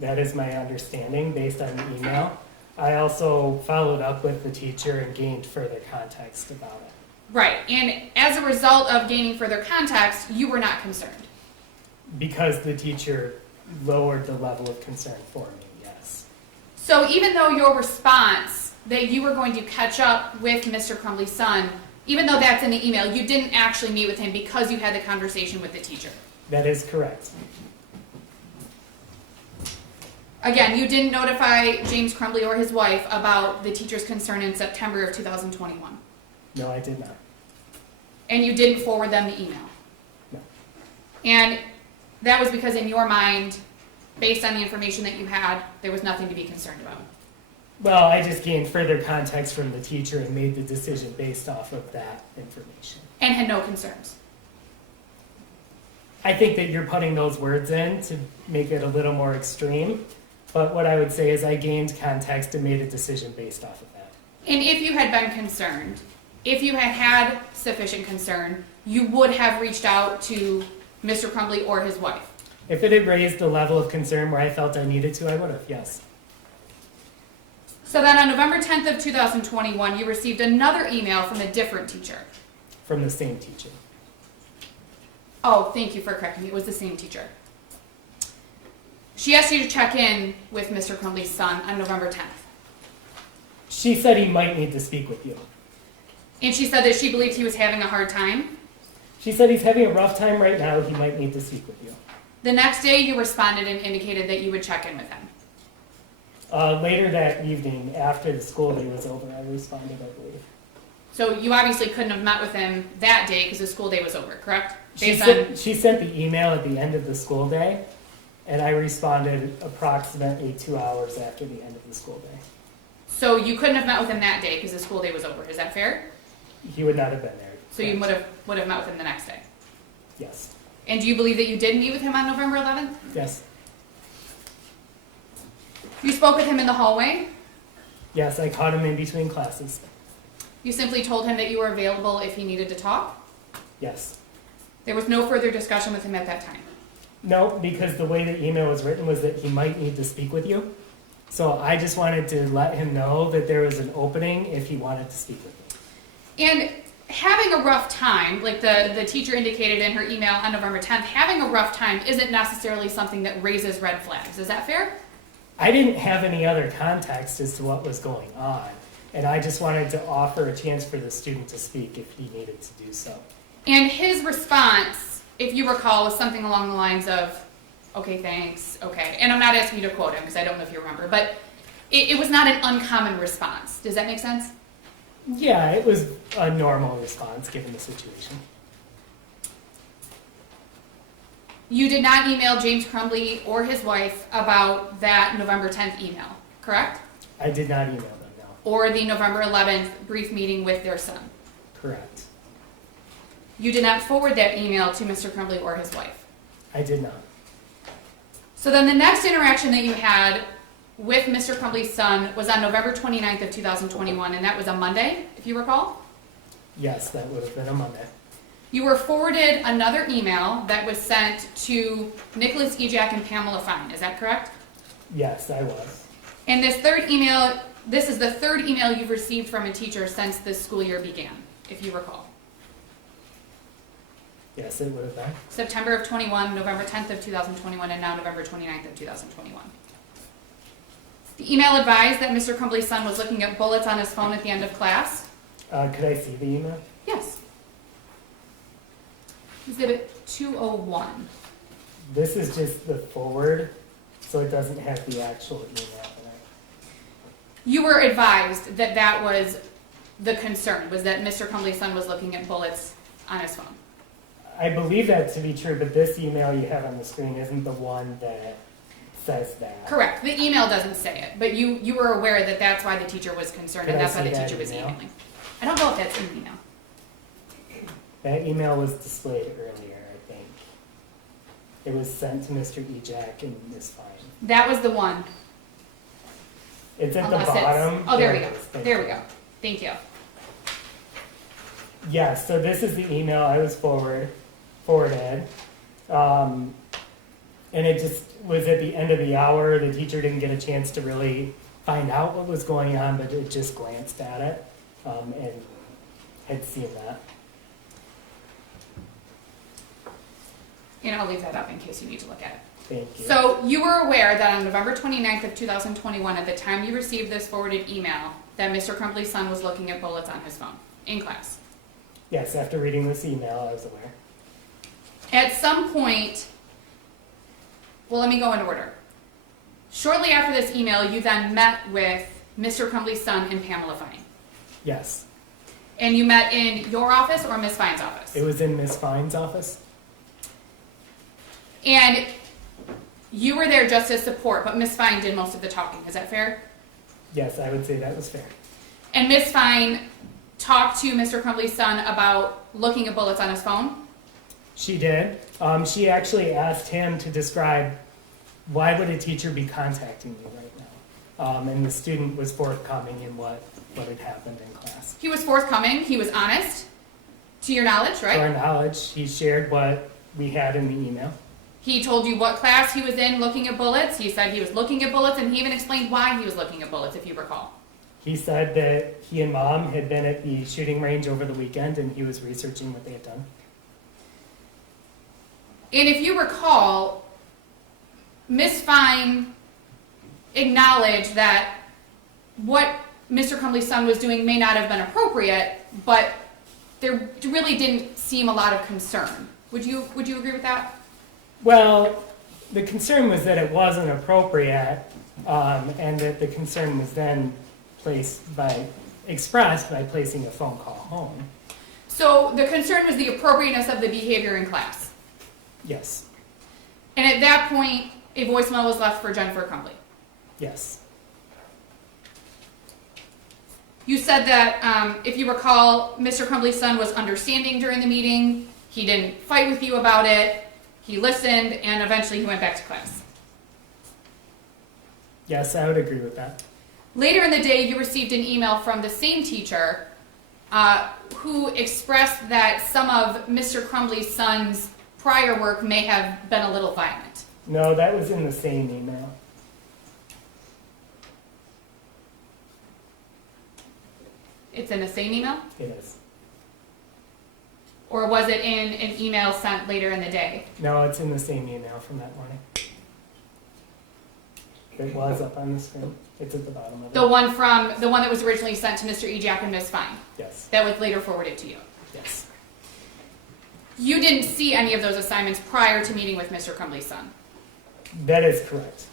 That is my understanding based on the email. I also followed up with the teacher and gained further context about it. Right. And as a result of gaining further context, you were not concerned. Because the teacher lowered the level of concern for me, yes. So even though your response that you were going to catch up with Mr. Crumbley's son, even though that's in the email, you didn't actually meet with him because you had the conversation with the teacher. That is correct. Again, you didn't notify James Crumbley or his wife about the teacher's concern in September of 2021. No, I did not. And you didn't forward them the email. No. And that was because in your mind, based on the information that you had, there was nothing to be concerned about. Well, I just gained further context from the teacher and made the decision based off of that information. And had no concerns. I think that you're putting those words in to make it a little more extreme, but what I would say is I gained context and made a decision based off of that. And if you had been concerned, if you had had sufficient concern, you would have reached out to Mr. Crumbley or his wife. If it had raised the level of concern where I felt I needed to, I would have, yes. So then on November 10th of 2021, you received another email from a different teacher. From the same teacher. Oh, thank you for correcting me. It was the same teacher. She asked you to check in with Mr. Crumbley's son on November 10th. She said he might need to speak with you. And she said that she believed he was having a hard time. She said he's having a rough time right now, he might need to speak with you. The next day, you responded and indicated that you would check in with him. Later that evening, after the school day was over, I responded, I believe. So you obviously couldn't have met with him that day because the school day was over, correct? She sent the email at the end of the school day, and I responded approximately 2 hours after the end of the school day. So you couldn't have met with him that day because the school day was over. Is that fair? He would not have been there. So you would have met with him the next day. Yes. And do you believe that you did meet with him on November 11th? Yes. You spoke with him in the hallway. Yes, I caught him in between classes. You simply told him that you were available if he needed to talk. Yes. There was no further discussion with him at that time. No, because the way the email was written was that he might need to speak with you. So I just wanted to let him know that there was an opening if he wanted to speak with me. And having a rough time, like the teacher indicated in her email on November 10th, having a rough time isn't necessarily something that raises red flags. Is that fair? I didn't have any other context as to what was going on, and I just wanted to offer a chance for the student to speak if he needed to do so. And his response, if you recall, was something along the lines of, okay, thanks, okay. And I'm not asking you to quote him because I don't know if you remember, but it was not an uncommon response. Does that make sense? Yeah, it was a normal response given the situation. You did not email James Crumbley or his wife about that November 10th email, correct? I did not email them, no. Or the November 11th brief meeting with their son. Correct. You did not forward that email to Mr. Crumbley or his wife. I did not. So then the next interaction that you had with Mr. Crumbley's son was on November 29th of 2021, and that was a Monday, if you recall? Yes, that would have been a Monday. You were forwarded another email that was sent to Nicholas Ejak and Pamela Fine, is that correct? Yes, I was. And this third email, this is the third email you've received from a teacher since this school year began, if you recall. Yes, it would have been. September of 21, November 10th of 2021, and now November 29th of 2021. The email advised that Mr. Crumbley's son was looking at bullets on his phone at the end of class. Could I see the email? Yes. Exhibit 201. This is just the forward, so it doesn't have the actual email in it. You were advised that that was the concern, was that Mr. Crumbley's son was looking at bullets on his phone. I believe that to be true, but this email you have on the screen isn't the one that says that. Correct. The email doesn't say it, but you were aware that that's why the teacher was concerned, Could and I that's why see the that teacher was email? emailing. I don't know if that's in the email. That email was displayed earlier, I think. It was sent to Mr. Ejak and Ms. Fine. That was the one. It's at Unless the bottom. Oh, there we Yeah, go. it's- There we go. Thank you. Yeah, so this is the email I was forwarded. And it just was at the end of the hour. The teacher didn't get a chance to really find out what was going on, but it just glanced at it and had seen that. And I'll leave that up in case you need to look at it. Thank you. So you were aware that on November 29th of 2021, at the time you received this forwarded email, that Mr. Crumbley's son was looking at bullets on his phone in class. Yes, after reading this email, I was aware. At some point, well, let me go in order. Shortly after this email, you then met with Mr. Crumbley's son and Pamela Fine. Yes, And you met in your office or Ms. Fine's office? it was in Miss Fine's office. And you were there just as support, but Ms. Fine did most of the talking. Is that fair? Yes, I would say that was fair. And Ms. Fine talked to Mr. Crumbley's son about looking at bullets on his phone? She did. She actually asked him to describe why would a teacher be contacting you right now. And the student was forthcoming in what had happened in class. He was forthcoming. He was honest, to your knowledge, To right? our knowledge, he shared what we had in the email. He told you what class he was in looking at bullets. He said he was looking at bullets, and he even explained why he was looking at bullets, if you recall. He said that he and mom had been at the shooting range over the weekend and he was researching what they had done. And if you recall, Ms. Fine acknowledged that what Mr. Crumbley's son was doing may not have been appropriate, but there really didn't seem a lot of concern. Would you agree with that? Well, the concern was that it wasn't appropriate, and that the concern was then expressed by placing a phone call home. So the concern was the appropriateness of the behavior in class. Yes, And at that point, a voicemail was left for Jennifer Crumbley. yes, You said that, if you recall, Mr. Crumbley's son was understanding during the meeting. He didn't fight with you about it. He listened, and eventually he went back to class. yes, I would agree with that. Later in the day, you received an email from the same teacher who expressed that some of Mr. Crumbley's son's prior work may have been a little violent. No, that was in the same email. It's in the same email? It is. Or was it in an email sent later in the day? No, it's in the same email from that morning. It was up on the screen. It's at the bottom of it. The one that was originally sent to Mr. Ejak and Ms. Fine, Yes, that was later forwarded to you. yes. You didn't see any of those assignments prior to meeting with Mr. Crumbley's son. That is correct.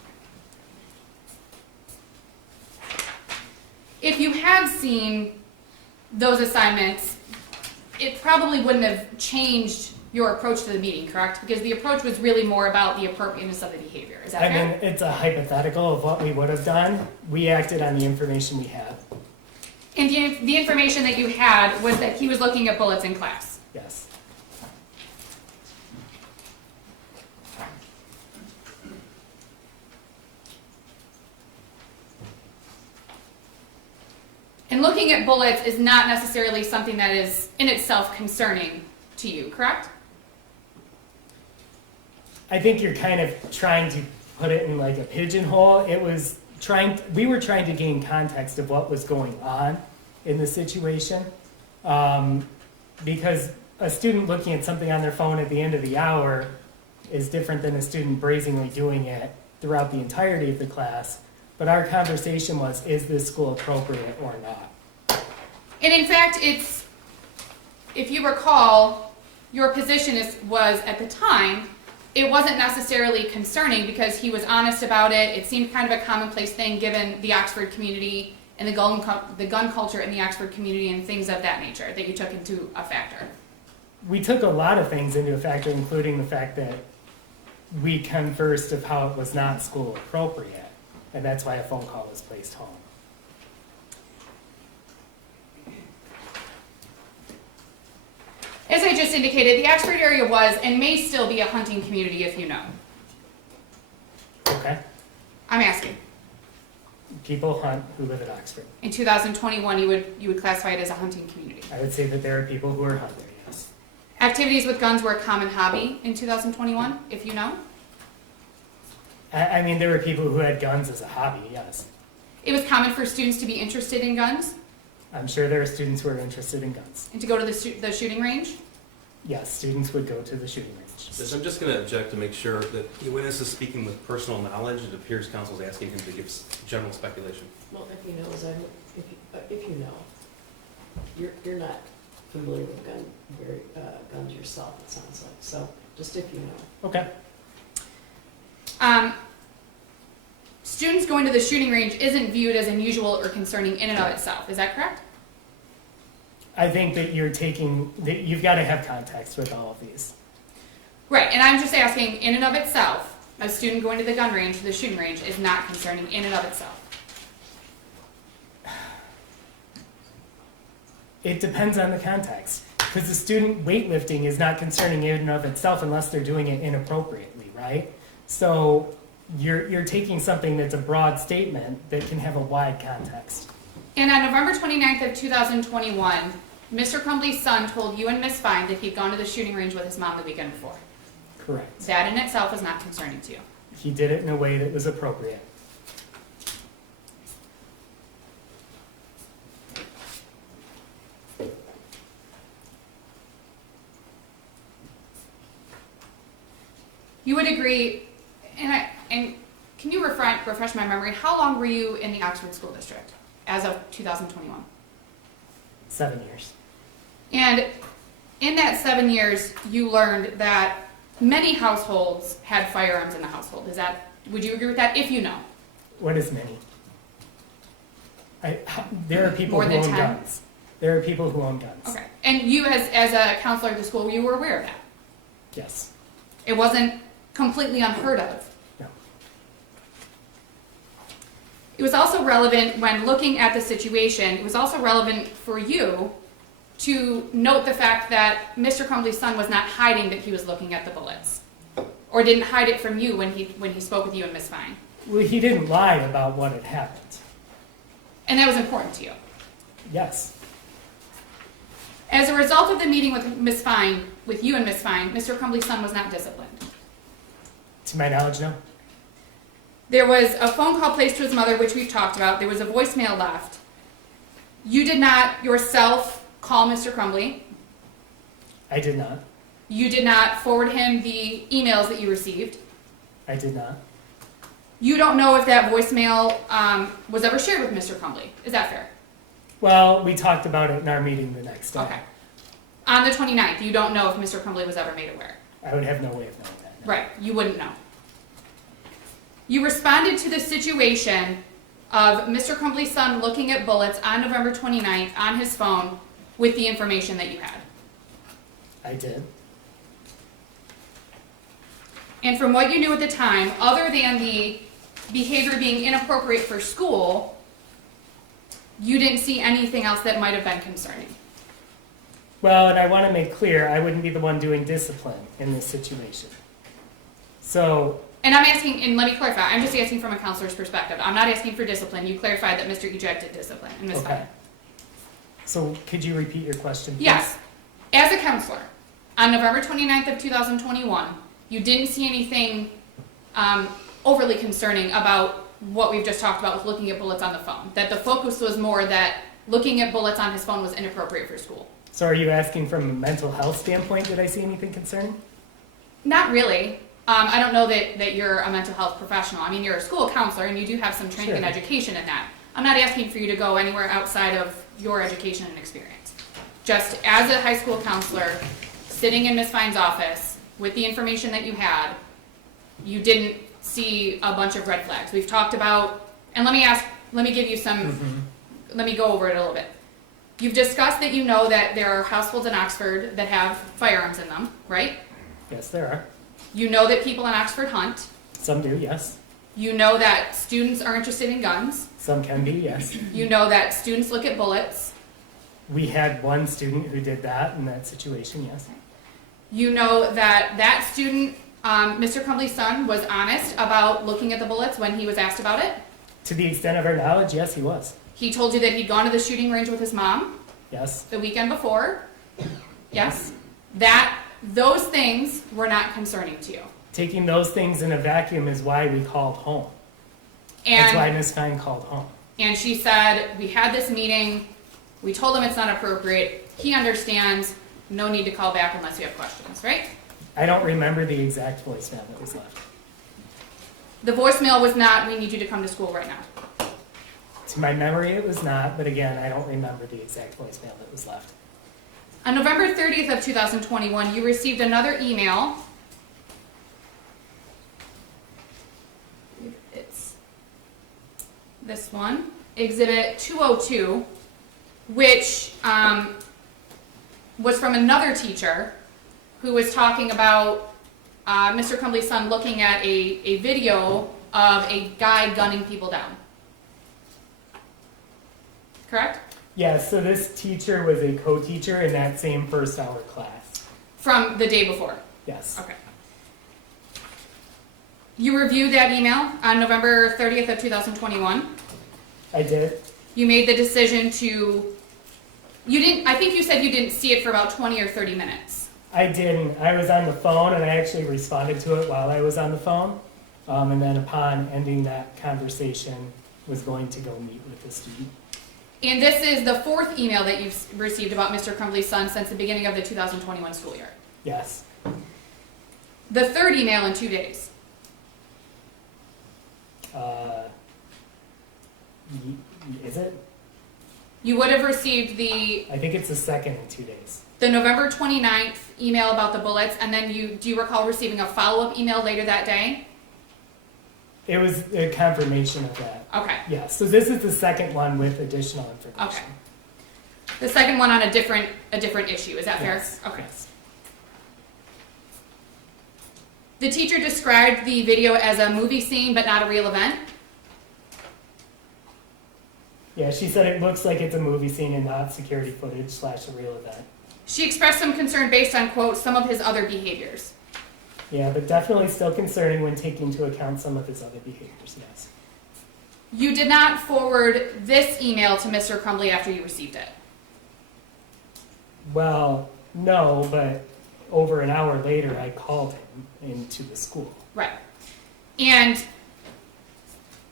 If you had seen those assignments, it probably wouldn't have changed your approach to the meeting, correct? Because the approach was really more about the appropriateness of the behavior. Is that I fair? mean, it's a hypothetical of what we would have done. We acted on the information we had. And the information that you had was that he was looking at bullets in class. Yes. And looking at bullets is not necessarily something that is in itself concerning to you, correct? I think you're kind of trying to put it in like a pigeonhole. We were trying to gain context of what was going on in the situation. Because a student looking at something on their phone at the end of the hour is different than a student brazenly doing it throughout the entirety of the class. But our conversation was, is this school appropriate or not? And in fact, if you recall, your position was at the time it wasn't necessarily concerning because he was honest about it. It seemed kind of a commonplace thing given the Oxford community and the gun culture in the Oxford community and things of that nature that you took into a factor. We took a lot of things into a factor, including the fact that we conversed of how it was not school appropriate, and that's why a phone call was placed home. As I just indicated, the Oxford area was and may still be a hunting community if you know. Okay? I'm asking. People hunt who live at Oxford. In 2021, you would classify it as a hunting community. I would say that there are people who are hunt there, yes. Activities with guns were a common hobby in 2021, if you know. I mean, there were people who had guns as a hobby, yes. It was common for students to be interested in guns I'm sure there are students who are interested in guns. and to go to the shooting range. Yes, students would go to the shooting range. Yes, I'm just going to object to make sure that the witness is speaking with personal knowledge. It appears counsel's asking him to give general speculation. Well, if he knows, if you know, you're not familiar with guns yourself, it sounds like, so just if you know. Okay. Students going to the shooting range isn't viewed as unusual or concerning in and of itself. Is that correct? I think that you've got to have context with all of these. Right, and I'm just asking, in and of itself, a student going to the gun range, the shooting range, is not concerning in and of itself. It depends on the context. Because the student weightlifting is not concerning in and of itself unless they're doing it inappropriately, right? So you're taking something that's a broad statement that can have a wide context. And on November 29th of 2021, Mr. Crumbley's son told you and Miss Fine that he'd gone to the shooting range with his mom the weekend before. Correct. That in itself is not concerning to you. He did it in a way that was appropriate. You would agree, and can you refresh my memory, how long were you in the Oxford School District as of 2021? 7 years. And in that 7 years, you learned that many households had firearms in the household. Would you agree with that, if you know? What is many? There are people More who than own 10? guns. There are people who own guns. Okay. And you, as a counselor at the school, you were aware of that? Yes. It wasn't completely unheard of? No. It was also relevant when looking at the situation, it was also relevant for you to note the fact that Mr. Crumbley's son was not hiding that he was looking at the bullets, or didn't hide it from you when he spoke with you and Miss Fine. Well, he didn't lie about what had happened. And that was important to you. Yes. As a result of the meeting with Miss Fine, with you and Miss Fine, Mr. Crumbley's son was not disciplined. To my knowledge, no. There was a phone call placed to his mother, which we've talked about. There was a voicemail left. You did not yourself call Mr. Crumbley. I did not. You did not forward him the emails that you received. I did not. You don't know if that voicemail was ever shared with Mr. Crumbley. Is that fair? Well, we talked about it in our meeting the next day. Okay. On the 29th, you don't know if Mr. Crumbley was ever made aware. I would have no way of knowing that. No. Right, you wouldn't know. You responded to the situation of Mr. Crumbley's son looking at bullets on November 29th on his phone with the information that you had. I did. And from what you knew at the time, other than the behavior being inappropriate for school, you didn't see anything else that might have been concerning. Well, and I want to make clear, I wouldn't be the one doing discipline in this situation. So, And I'm asking, and let me clarify, I'm just asking from a counselor's perspective. I'm not asking for discipline. You clarified that Mr. Eject did discipline and Ms. okay. Fine. So, could you repeat your question, please? Yes. As a counselor, on November 29th of 2021, you didn't see anything overly concerning about what we've just talked about with looking at bullets on the phone. That the focus was more that looking at bullets on his phone was inappropriate for school. So, are you asking from a mental health standpoint, did I see anything concerning? Not really. I don't know that you're a mental health professional. I mean, you're a school counselor and you do have some training and Sure. education in that. I'm not asking for you to go anywhere outside of your education and experience. Just as a high school counselor, sitting in Ms. Fine's office, with the information that you had, you didn't see a bunch of red flags. We've talked about, and let me give you some, let me go over it a little bit. You've discussed that you know that there are households in Oxford that have firearms in them, right? Yes, there are. You know that people in Oxford hunt. Some do, yes. You know that students are interested in guns. Some can be, yes. You know that students look at bullets. We had one student who did that in that situation, yes. You know that that student, Mr. Crumbley's son, was honest about looking at the bullets when he was asked about it. To the extent of our knowledge, yes, he was. He told you that he'd gone to the shooting range with his mom Yes. the weekend before. Yes. Those things were not concerning to you. Taking those things in a vacuum is why we called home. That's why And, Ms. Fine called home. and she said, we had this meeting, we told him it's not appropriate, he understands, no need to call back unless you have questions, right? I don't remember the exact voicemail that was left. The voicemail was not, we need you to come to school right now. To my memory, it was not, but again, I don't remember the exact voicemail that was left. On November 30th of 2021, you received another email. It's this one, Exhibit 202, which was from another teacher who was talking about Mr. Crumbley's son looking at a video of a guy gunning people down. Correct? Yes, so this teacher was a co-teacher in that same first hour class. From the day before. Yes. Okay. You reviewed that email on November 30th of 2021. I did. You made the decision I think you said you didn't see it for about 20 or 30 minutes. I didn't. I was on the phone and I actually responded to it while I was on the phone. And then upon ending that conversation, was going to go meet with the student. And this is the fourth email that you've received about Mr. Crumbley's son since the beginning of the 2021 school year. Yes. The third email in 2 days. Is it? You would have received I think it's the second in 2 days. the November 29th email about the bullets, and then do you recall receiving a follow-up email later that day? It was a confirmation of that. Okay. Yes. So this is the second one with additional information. Okay. The second one on a different issue, is that Yes. fair? Okay. Yes. The teacher described the video as a movie scene but not a real event. Yeah, she said it looks like it's a movie scene and not security footage / a real event. She expressed some concern based on, quote, some of his other behaviors. Yeah, but definitely still concerning when taking into account some of his other behaviors, yes. You did not forward this email to Mr. Crumbley after you received it. Well, no, but over an hour later, I called him into the school. Right. And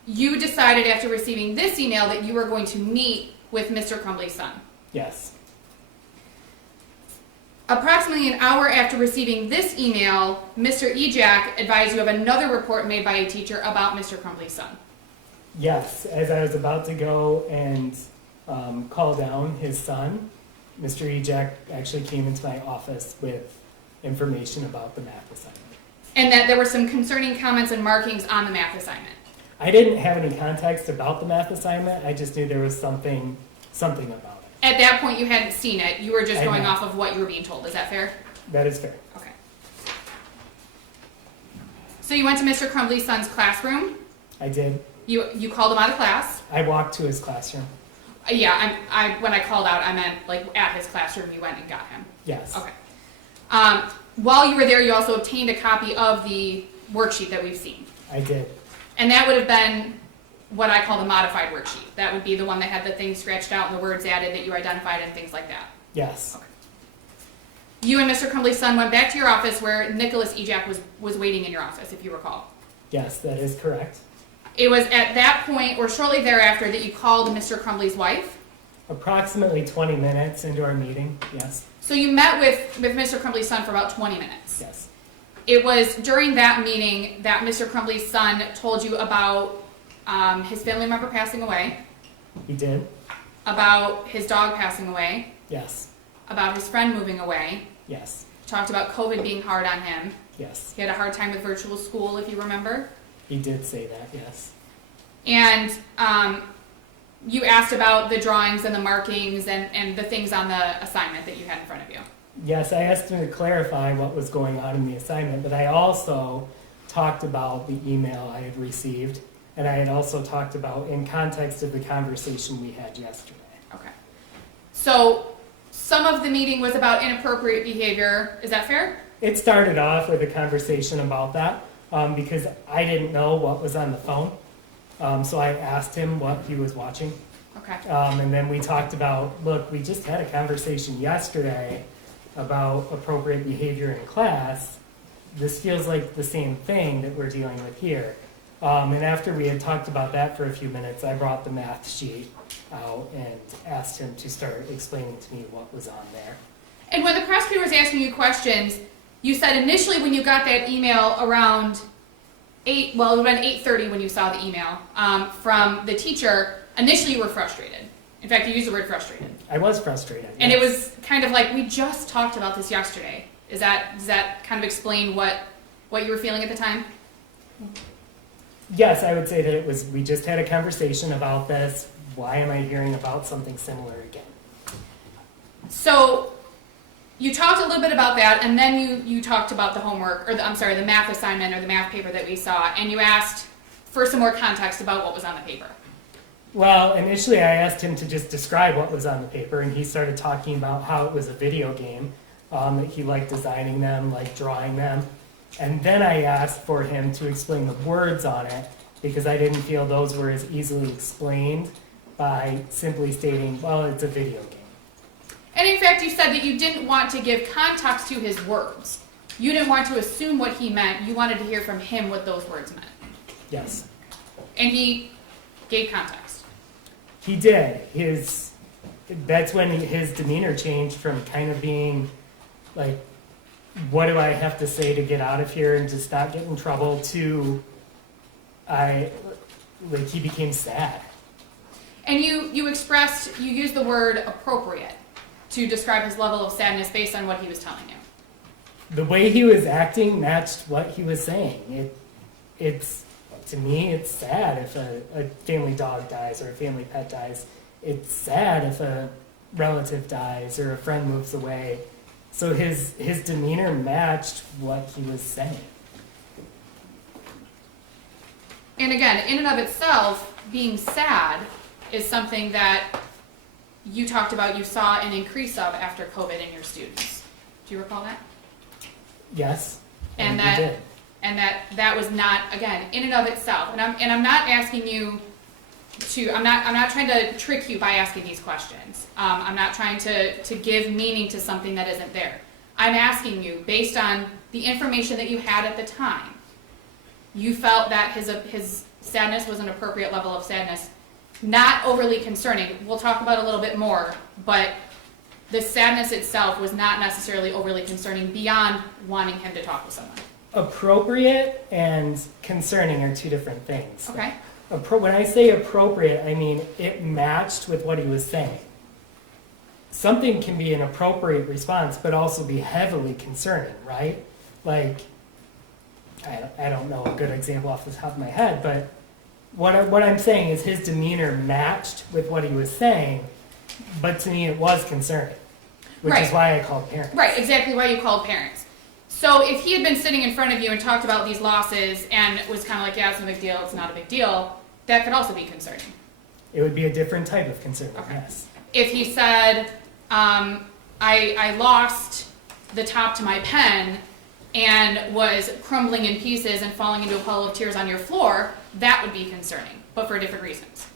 you decided after receiving this email that you were going to meet with Mr. Crumbley's son. Yes. Approximately an hour after receiving this email, Mr. Ejak advised you of another report made by a teacher about Mr. Crumbley's son. Yes, as I was about to go and call down his son, Mr. Ejak actually came into my office with information about the math assignment. And that there were some concerning comments and markings on the math assignment. I didn't have any context about the math assignment. I just knew there was something about it. At that point, you hadn't seen it. You were just I going know. off of what you were being told. Is that fair? That is fair. Okay. So you went to Mr. Crumbley's son's classroom. I did. You called him out of class. I walked to his classroom. Yeah, when I called out, I meant like at his classroom. You went and got him. Yes. Okay. While you were there, you also obtained a copy of the worksheet that we've seen. I did. And that would have been what I call the modified worksheet. That would be the one that had the things scratched out and the words added that you identified and things like that. Yes. Okay. You and Mr. Crumbley's son went back to your office where Nicholas Ejak was waiting in your office, if you recall. Yes, that is correct. It was at that point or shortly thereafter that you called Mr. Crumbley's wife. Approximately 20 minutes into our meeting, yes. So you met with Mr. Crumbley's son for about 20 minutes. Yes. It was during that meeting that Mr. Crumbley's son told you about his family member passing away, He did? about his dog passing away, Yes. about his friend moving away, Yes. talked about COVID being hard on him. Yes, He had a hard time with virtual school, if you remember. he did say that, yes. And you asked about the drawings and the markings and the things on the assignment that you had in front of you. Yes, I asked him to clarify what was going on in the assignment, but I also talked about the email I had received, and I had also talked about in context of the conversation we had yesterday. Okay. So some of the meeting was about inappropriate behavior. Is that fair? It started off with a conversation about that because I didn't know what was on the phone. So I asked him what he was watching. Okay. And then we talked about, look, we just had a conversation yesterday about appropriate behavior in class. This feels like the same thing that we're dealing with here. And after we had talked about that for a few minutes, I brought the math sheet out and asked him to start explaining to me what was on there. And when the prosecutor was asking you questions, you said initially when you got that email around 8:30 when you saw the email from the teacher, initially you were frustrated. In fact, you used the word frustrated. I was frustrated. And yes. it was kind of like, we just talked about this yesterday. Does that kind of explain what you were feeling at the time? Yes, I would say that it was, we just had a conversation about this. Why am I hearing about something similar again? So you talked a little bit about that, and then you talked about the homework, or the math assignment or the math paper that we saw, and you asked for some more context about what was on the paper. Well, initially I asked him to just describe what was on the paper, and he started talking about how it was a video game, that he liked designing them, liked drawing them. And then I asked for him to explain the words on it, because I didn't feel those were as easily explained by simply stating, well, it's a video game. And in fact, you said that you didn't want to give context to his words. You didn't want to assume what he meant. You wanted to hear from him what those words meant. Yes. And he gave context. He did. That's when his demeanor changed from kind of being like, what do I have to say to get out of here and just not get in trouble, to he became sad. And you used the word appropriate to describe his level of sadness based on what he was telling you. The way he was acting matched what he was saying. To me, it's sad if a family dog dies or a family pet dies. It's sad if a relative dies or a friend moves away. So his demeanor matched what he was saying. And again, in and of itself, being sad is something that you talked about you saw an increase of after COVID in your students. Do you recall that? Yes. And he that did. and that was not, again, in and of itself. And I'm not asking you to, I'm not trying to trick you by asking these questions. I'm not trying to give meaning to something that isn't there. I'm asking you, based on the information that you had at the time, you felt that his sadness was an appropriate level of sadness, not overly concerning. We'll talk about it a little bit more, but the sadness itself was not necessarily overly concerning beyond wanting him to talk with someone. Appropriate and concerning are two different things. Okay? When I say appropriate, I mean it matched with what he was saying. Something can be an appropriate response, but also be heavily concerning, right? Like, I don't know a good example off the top of my head, but what I'm saying is his demeanor matched with what he was saying, but to me it was concerning, which is why I called parents. Right, exactly why you called parents. So if he had been sitting in front of you and talked about these losses and was kind of like, yeah, it's no big deal, it's not a big deal, that could also be concerning. It would be a different type of concern, Okay. yes. If he said, I lost the top to my pen and was crumbling in pieces and falling into a puddle of tears on your floor, that would be concerning, but for different reasons.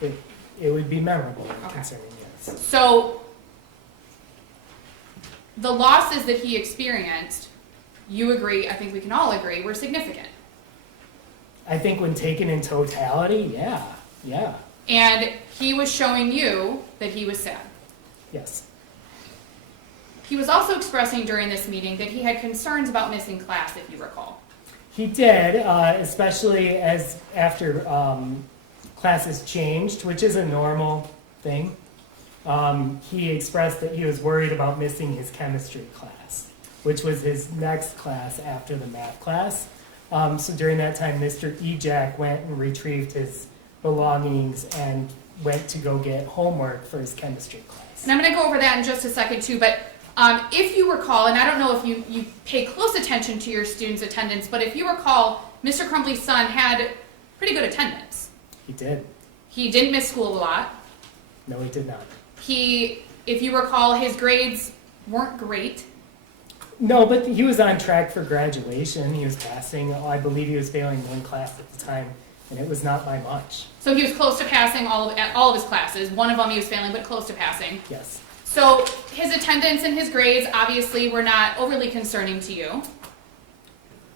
It would be memorable and Okay. concerning, yes. So the losses that he experienced, you agree, I think we can all agree, were significant. I think when taken in totality, yeah. And he was showing you that he was sad. Yes. He was also expressing during this meeting that he had concerns about missing class, if you recall. He did, especially as after classes changed, which is a normal thing. He expressed that he was worried about missing his chemistry class. which was his next class after the math class. So during that time, Mr. Ejak went and retrieved his belongings and went to go get homework for his chemistry class. And I'm going to go over that in just a second too, but if you recall, and I don't know if you pay close attention to your students' attendance, but if you recall, Mr. Crumbley's son had pretty good attendance. He did. He didn't miss school a lot. No, he did not. If you recall, his grades weren't great. No, but he was on track for graduation. He was passing. I believe he was failing one class at the time, and it was not by much. So he was close to passing all of his classes. One of them he was failing, but close to passing. Yes. So his attendance and his grades obviously were not overly concerning to you.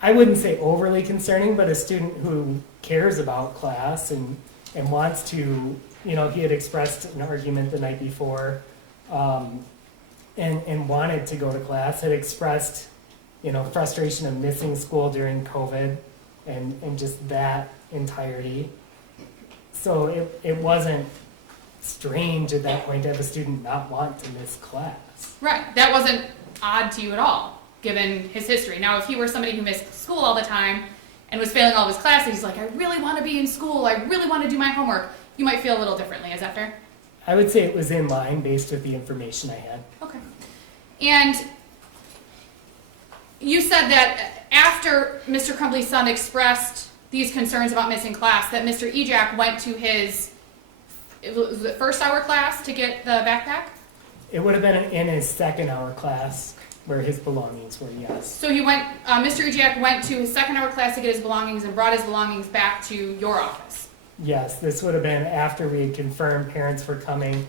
I wouldn't say overly concerning, but a student who cares about class and wants to, he had expressed an argument the night before and wanted to go to class, had expressed, frustration of missing school during COVID and just that entirety. So it wasn't strange at that point to have a student not want to miss class. Right. That wasn't odd to you at all, given his history. Now, if he were somebody who missed school all the time and was failing all of his classes, he's like, I really want to be in school, I really want to do my homework, you might feel a little differently. Is that fair? I would say it was in line based with the information I had. Okay. And you said that after Mr. Crumbley's son expressed these concerns about missing class, that Mr. Ejak went to his was it first hour class to get the backpack? It would have been in his second hour class where his belongings were, yes. So he went, Mr. Ejak went to his second hour class to get his belongings and brought his belongings back to your office. Yes, this would have been after we had confirmed parents were coming,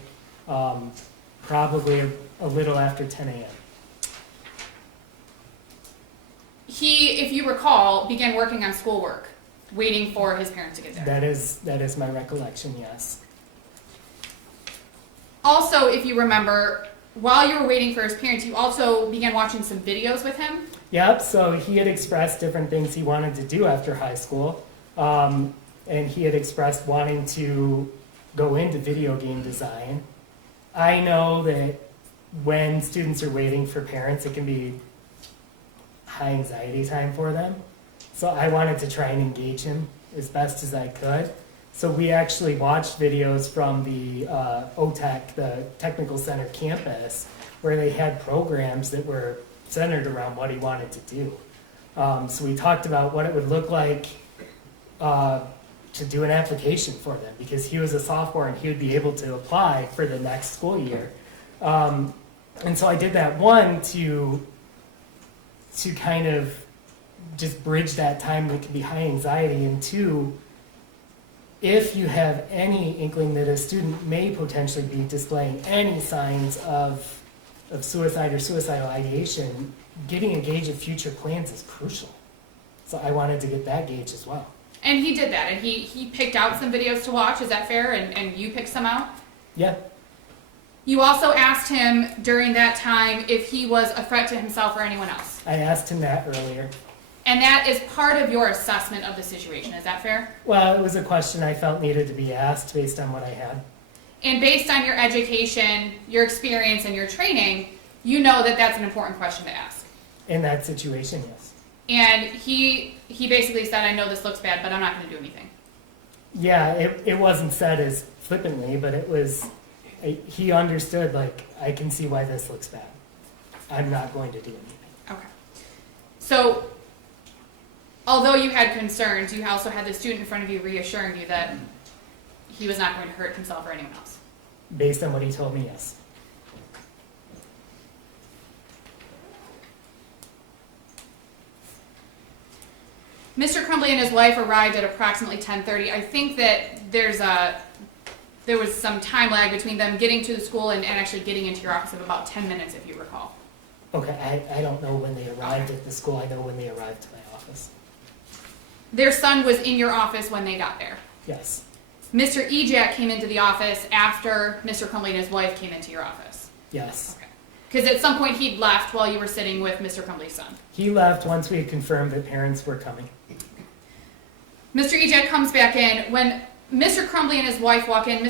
probably a little after 10 a.m. He, if you recall, began working on schoolwork, waiting for his parents to get there. That is my recollection, yes. Also, if you remember, while you were waiting for his parents, you also began watching some videos with him. Yep, so he had expressed different things he wanted to do after high school. And he had expressed wanting to go into video game design. I know that when students are waiting for parents, it can be high anxiety time for them. So I wanted to try and engage him as best as I could. So we actually watched videos from the OTEC, the Technical Center campus, where they had programs that were centered around what he wanted to do. So we talked about what it would look like to do an application for them, because he was a sophomore and he would be able to apply for the next school year. And so I did that, one, to kind of just bridge that time that could be high anxiety, and two, if you have any inkling that a student may potentially be displaying any signs of suicide or suicidal ideation, getting a gauge of future plans is crucial. So I wanted to get that gauge as well. And he did that, and he picked out some videos to watch, is that fair? And you picked some out? Yeah. You also asked him during that time if he was a threat to himself or anyone else. I asked him that earlier. And that is part of your assessment of the situation, is that fair? Well, it was a question I felt needed to be asked based on what I had. And based on your education, your experience, and your training, you know that that's an important question to ask. In that situation, yes. And he basically said, I know this looks bad, but I'm not going to do anything. Yeah, it wasn't said as flippantly, but it was, he understood, like, I can see why this looks bad. I'm not going to do anything. Okay. So, although you had concerns, you also had the student in front of you reassuring you that he was not going to hurt himself or anyone else. Based on what he told me, yes. Mr. Crumbley and his wife arrived at approximately 10:30. I think that there was some time lag between them getting to the school and actually getting into your office of about 10 minutes, if you recall. Okay, I don't know when they arrived at the school. I know when they arrived to my office. Their son was in your office when they got there. Yes. Mr. Ejak came into the office after Mr. Crumbley and his wife came into your office. Yes. Okay. Because at some point he'd left while you were sitting with Mr. Crumbley's son. He left once we had confirmed that parents were coming. Mr. Ejak comes back in. When Mr. Crumbley and his wife walk in,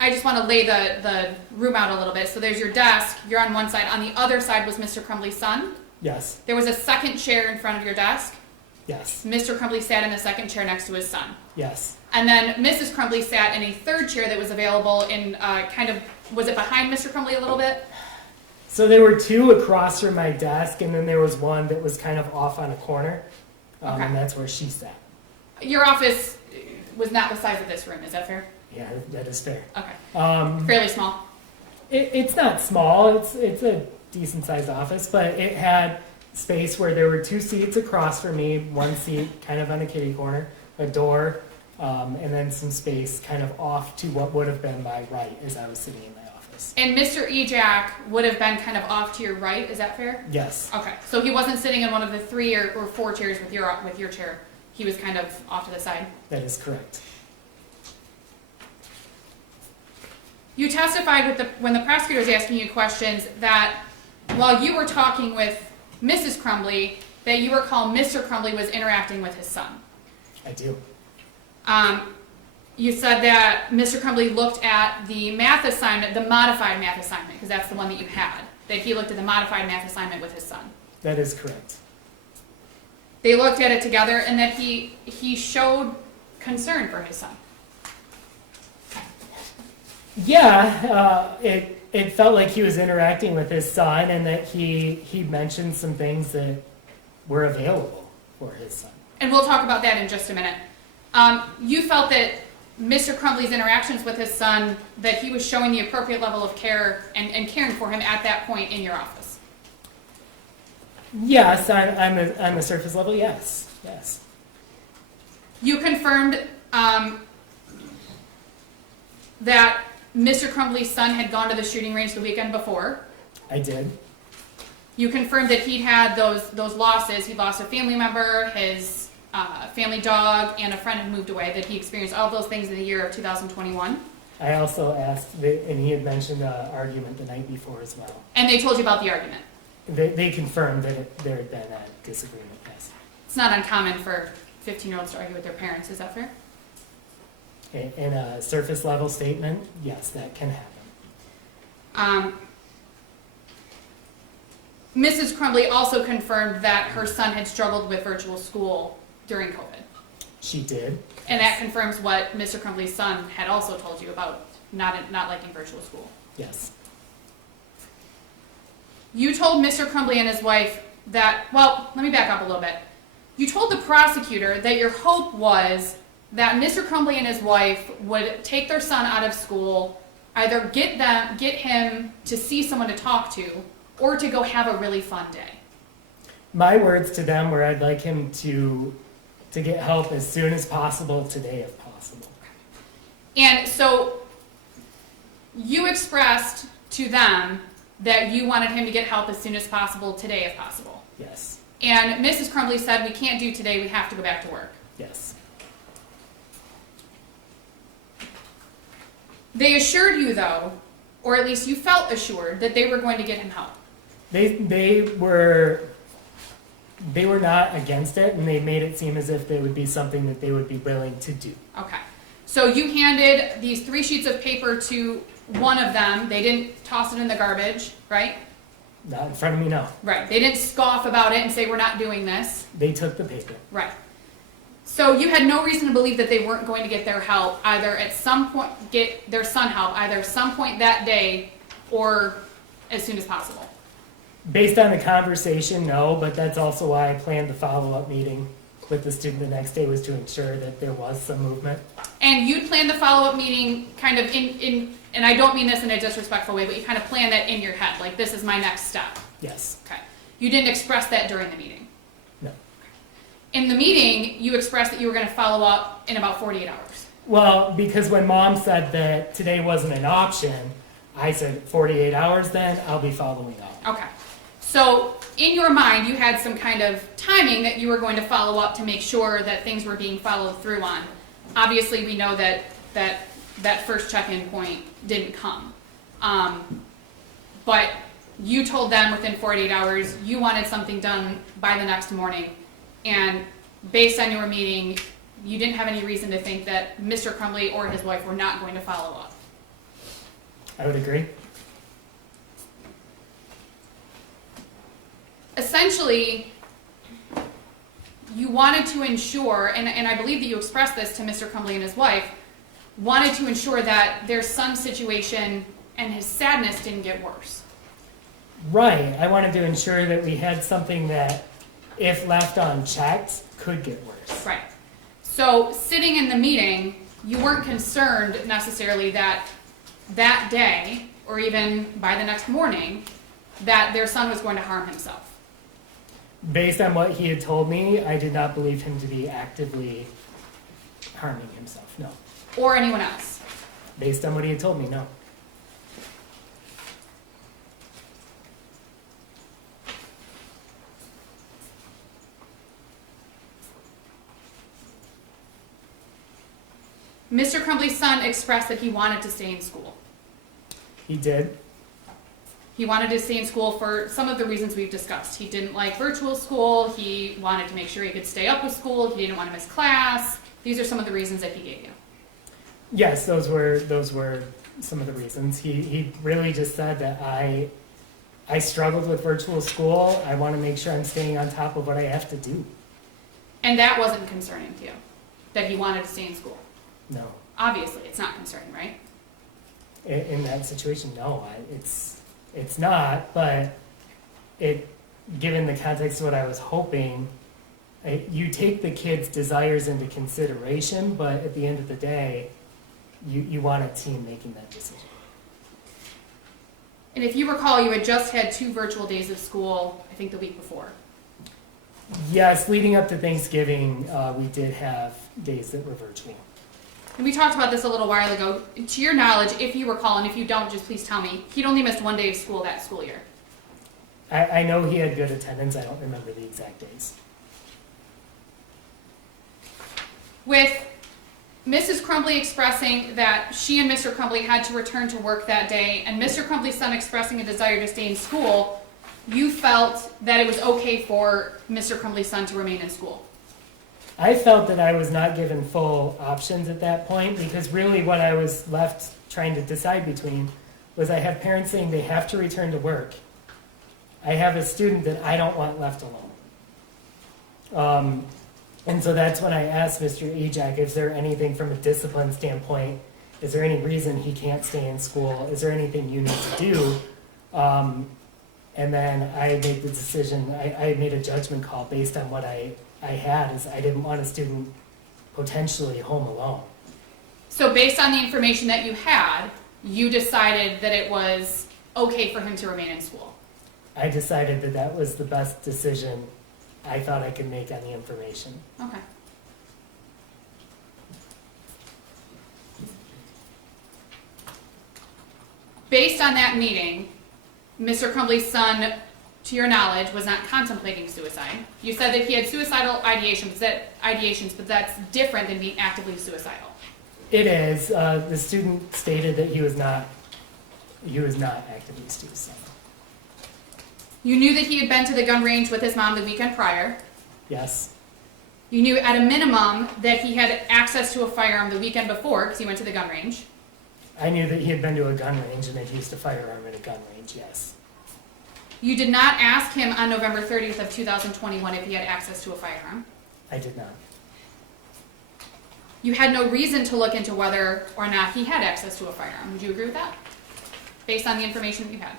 I just want to lay the room out a little bit. So there's your desk. You're on one side. On the other side was Mr. Crumbley's son. Yes, There was a second chair in front of your desk. yes, Mr. Crumbley sat in the second chair next to his son. yes. And then Mrs. Crumbley sat in a third chair that was available in was it behind Mr. Crumbley a little bit? So there were two across from my desk, and then there was one that was kind of off on a corner, Okay. and that's where she sat. Your office was not the size of this room, is that fair? Yeah, that is fair. Okay. Fairly small. It's not small. It's a decent sized office, but it had space where there were two seats across from me, one seat kind of on a kitty corner, a door, and then some space kind of off to what would have been my right as I was sitting in my office. And Mr. Ejak would have been kind of off to your right, is that fair? Yes, Okay. So he wasn't sitting in one of the 3 or 4 chairs with your chair. He was kind of off to the side. that is correct. You testified when the prosecutor was asking you questions that while you were talking with Mrs. Crumbley, that you recall Mr. Crumbley was interacting with his son. I do. You said that Mr. Crumbley looked at the math assignment, the modified math assignment, because that's the one that you had, that he looked at the modified math assignment with his son. That is correct. They looked at it together and that he showed concern for his son. Yeah, it felt like he was interacting with his son, and that he mentioned some things that were available for his son. And we'll talk about that in just a minute. You felt that Mr. Crumbley's interactions with his son, that he was showing the appropriate level of care and caring for him at that point in your office. Yes, on the surface level, yes, yes. You confirmed that Mr. Crumbley's son had gone to the shooting range the weekend before. I did. You confirmed that he'd had those losses. He lost a family member, his family dog, and a friend had moved away, that he experienced all those things in the year of 2021. I also asked, and he had mentioned an argument the night before as well. And they told you about the argument. They confirmed that there had been a disagreement, yes. It's not uncommon for 15-year-olds to argue with their parents, is that fair? In a surface level statement, yes, that can happen. Mrs. Crumbley also confirmed that her son had struggled with virtual school during COVID. She did. And that confirms what Mr. Crumbley's son had also told you about not liking virtual school. Yes. You told Mr. Crumbley and his wife that, well, let me back up a little bit. You told the prosecutor that your hope was that Mr. Crumbley and his wife would take their son out of school, either get him to see someone to talk to, or to go have a really fun day. My words to them were, I'd like him to get help as soon as possible today, if possible. And so you expressed to them that you wanted him to get help as soon as possible today, if possible. Yes. And Mrs. Crumbley said, we can't do today, we have to go back to work. Yes. They assured you, though, or at least you felt assured, that they were going to get him help. They were not against it, and they made it seem as if it would be something that they would be willing to do. Okay. So you handed these 3 sheets of paper to one of them. They didn't toss it in the garbage, right? Not in front of me, no. Right. They didn't scoff about it and say, we're not doing this. They took the paper. Right. So you had no reason to believe that they weren't going to get their help, either at some point, get their son help, either some point that day or as soon as possible. Based on the conversation, no, but that's also why I planned the follow-up meeting with the student the next day, was to ensure that there was some movement. And you planned the follow-up meeting kind of in, and I don't mean this in a disrespectful way, but you kind of planned that in your head, like this is my next step. Yes. Okay. You didn't express that during the meeting. No. In the meeting, you expressed that you were going to follow up in about 48 hours. Well, because when Mom said that today wasn't an option, I said 48 hours then, I'll be following up. Okay. So in your mind, you had some kind of timing that you were going to follow up to make sure that things were being followed through on. Obviously, we know that first check-in point didn't come. But you told them within 48 hours you wanted something done by the next morning. And based on your meeting, you didn't have any reason to think that Mr. Crumbley or his wife were not going to follow up. I would agree. Essentially, you wanted to ensure, and I believe that you expressed this to Mr. Crumbley and his wife, wanted to ensure that their son's situation and his sadness didn't get worse. Right. I wanted to ensure that we had something that, if left unchecked, could get worse. Right. So sitting in the meeting, you weren't concerned necessarily that that day, or even by the next morning, that their son was going to harm himself. Based on what he had told me, I did not believe him to be actively harming himself, no. Or anyone else. Based on what he had told me, no. Mr. Crumbley's son expressed that he wanted to stay in school. He did. He wanted to stay in school for some of the reasons we've discussed. He didn't like virtual school. He wanted to make sure he could stay up with school. He didn't want to miss class. These are some of the reasons that he gave you. Yes, those were some of the reasons. He really just said that I struggled with virtual school. I want to make sure I'm staying on top of what I have to do. And that wasn't concerning to you, that he wanted to stay in school. No. Obviously, it's not concerning, right? In that situation, no. It's not, but given the context of what I was hoping, you take the kid's desires into consideration, but at the end of the day, you want a team making that decision. And if you recall, you had just had 2 virtual days of school, I think the week before. Yes, leading up to Thanksgiving, we did have days that were virtual. And we talked about this a little while ago. To your knowledge, if you recall, and if you don't, just please tell me, he'd only missed 1 day of school that school year. I know he had good attendance. I don't remember the exact days. With Mrs. Crumbley expressing that she and Mr. Crumbley had to return to work that day, and Mr. Crumbley's son expressing a desire to stay in school, you felt that it was okay for Mr. Crumbley's son to remain in school. I felt that I was not given full options at that point because really what I was left trying to decide between was I have parents saying they have to return to work. I have a student that I don't want left alone. And so that's when I asked Mr. Ejak, is there anything from a discipline standpoint, is there any reason he can't stay in school? Is there anything you need to do? And then I made the decision, I made a judgment call based on what I had, is I didn't want a student potentially home alone. So based on the information that you had, you decided that it was okay for him to remain in school. I decided that that was the best decision I thought I could make on the information. Okay. Based on that meeting, Mr. Crumbley's son, to your knowledge, was not contemplating suicide. You said that he had suicidal ideations, but that's different than being actively suicidal. It is. The student stated that he was not actively suicidal. You knew that he had been to the gun range with his mom the weekend prior. Yes. You knew at a minimum that he had access to a firearm the weekend before because he went to the gun range. I knew that he had been to a gun range and had used a firearm at a gun range, yes. You did not ask him on November 30th of 2021 if he had access to a firearm. I did not. You had no reason to look into whether or not he had access to a firearm. Would you agree with that? Based on the information that you had.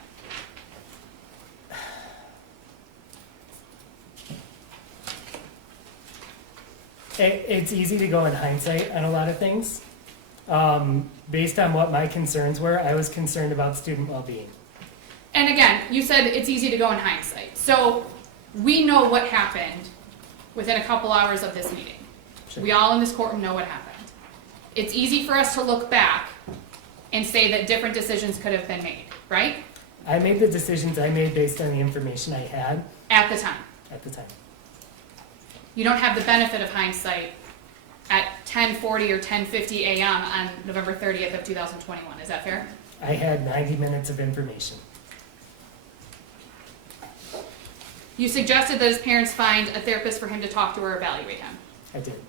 It's easy to go in hindsight on a lot of things. Based on what my concerns were, I was concerned about student well-being. And again, you said it's easy to go in hindsight. So we know what happened within a couple hours of this meeting. Sure. We all in this courtroom know what happened. It's easy for us to look back and say that different decisions could have been made, right? I made the decisions I made based on the information I had At the time. at the time. You don't have the benefit of hindsight at 10:40 or 10:50 a.m. on November 30th of 2021. Is that fair? I had 90 minutes of information. You suggested that his parents find a therapist for him to talk to or evaluate him. I did.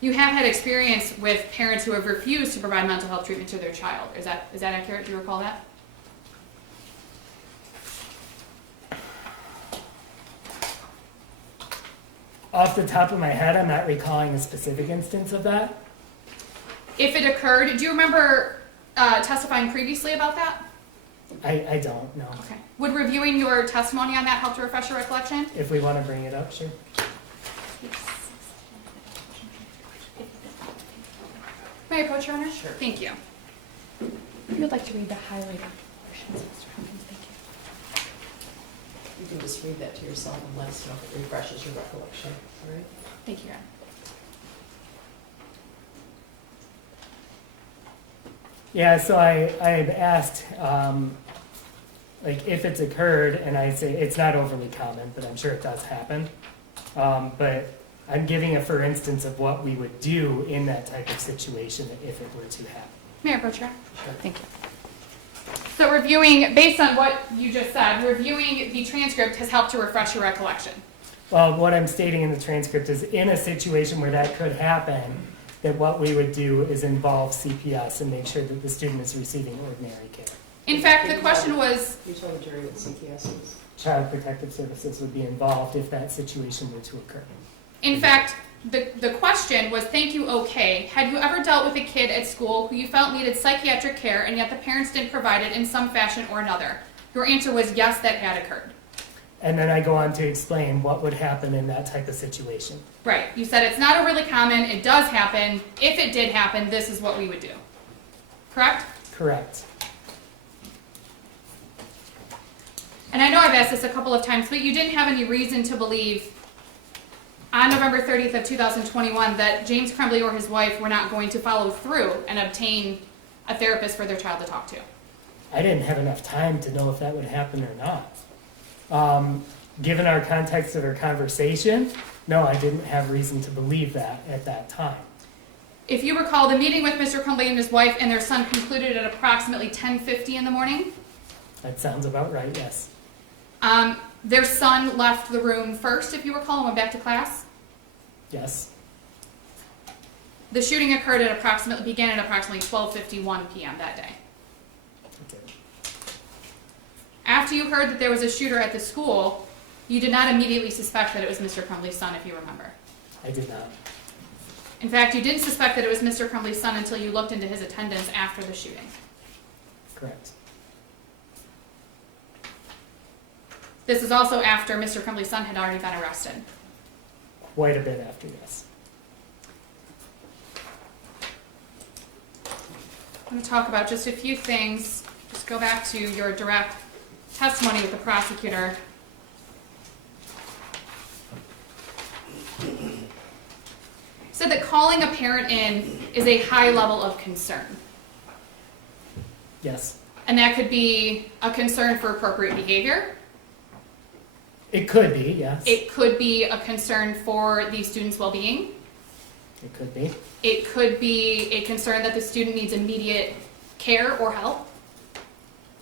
You have had experience with parents who have refused to provide mental health treatment to their child. Is that accurate? Do you recall that? Off the top of my head, I'm not recalling a specific instance of that. If it occurred, do you remember testifying previously about that? I don't know. Okay. Would reviewing your testimony on that help to refresh your recollection? If we want to bring it up, sure. May I approach, Your Honor? Sure. Thank you. If you would like to read the highlighted portions, Mr. Hopkins, thank you. You can just read that to yourself and let us know if it refreshes your recollection, all right? Thank you, Your Honor. Yeah, so I had asked, like, if it's occurred, and I say it's not overly common, but I'm sure it does happen. But I'm giving a for instance of what we would do in that type of situation if it were to happen. May I approach, Your Honor? Sure. Thank you. So reviewing, based on what you just said, reviewing the transcript has helped to refresh your recollection. Well, what I'm stating in the transcript is in a situation where that could happen, that what we would do is involve CPS and make sure that the student is receiving ordinary care. In fact, the question was, You told the jury what CPS is. Child Protective Services would be involved if that situation were to occur. in fact, the question was, thank you, okay. Had you ever dealt with a kid at school who you felt needed psychiatric care and yet the parents didn't provide it in some fashion or another? Your answer was yes, that had occurred. And then I go on to explain what would happen in that type of situation. Right. You said it's not overly common. It does happen. If it did happen, this is what we would do. Correct? Correct. And I know I've asked this a couple of times, but you didn't have any reason to believe on November 30th of 2021 that James Crumbley or his wife were not going to follow through and obtain a therapist for their child to talk to. I didn't have enough time to know if that would happen or not. Given our context of our conversation, no, I didn't have reason to believe that at that time. If you recall, the meeting with Mr. Crumbley and his wife and their son concluded at approximately 10:50 in the morning. That sounds about right, yes. Their son left the room first, if you recall, and went back to class. Yes. The shooting began at approximately 12:51 p.m. that day. Okay. After you heard that there was a shooter at the school, you did not immediately suspect that it was Mr. Crumbley's son, if you remember. I did not. In fact, you didn't suspect that it was Mr. Crumbley's son until you looked into his attendance after the shooting. Correct. This is also after Mr. Crumbley's son had already been arrested. Quite a bit after, yes. I'm going to talk about just a few things. Just go back to your direct testimony with the prosecutor. Said that calling a parent in is a high level of concern. Yes. And that could be a concern for appropriate behavior. It could be, yes. It could be a concern for the student's well-being. It could be. It could be a concern that the student needs immediate care or help.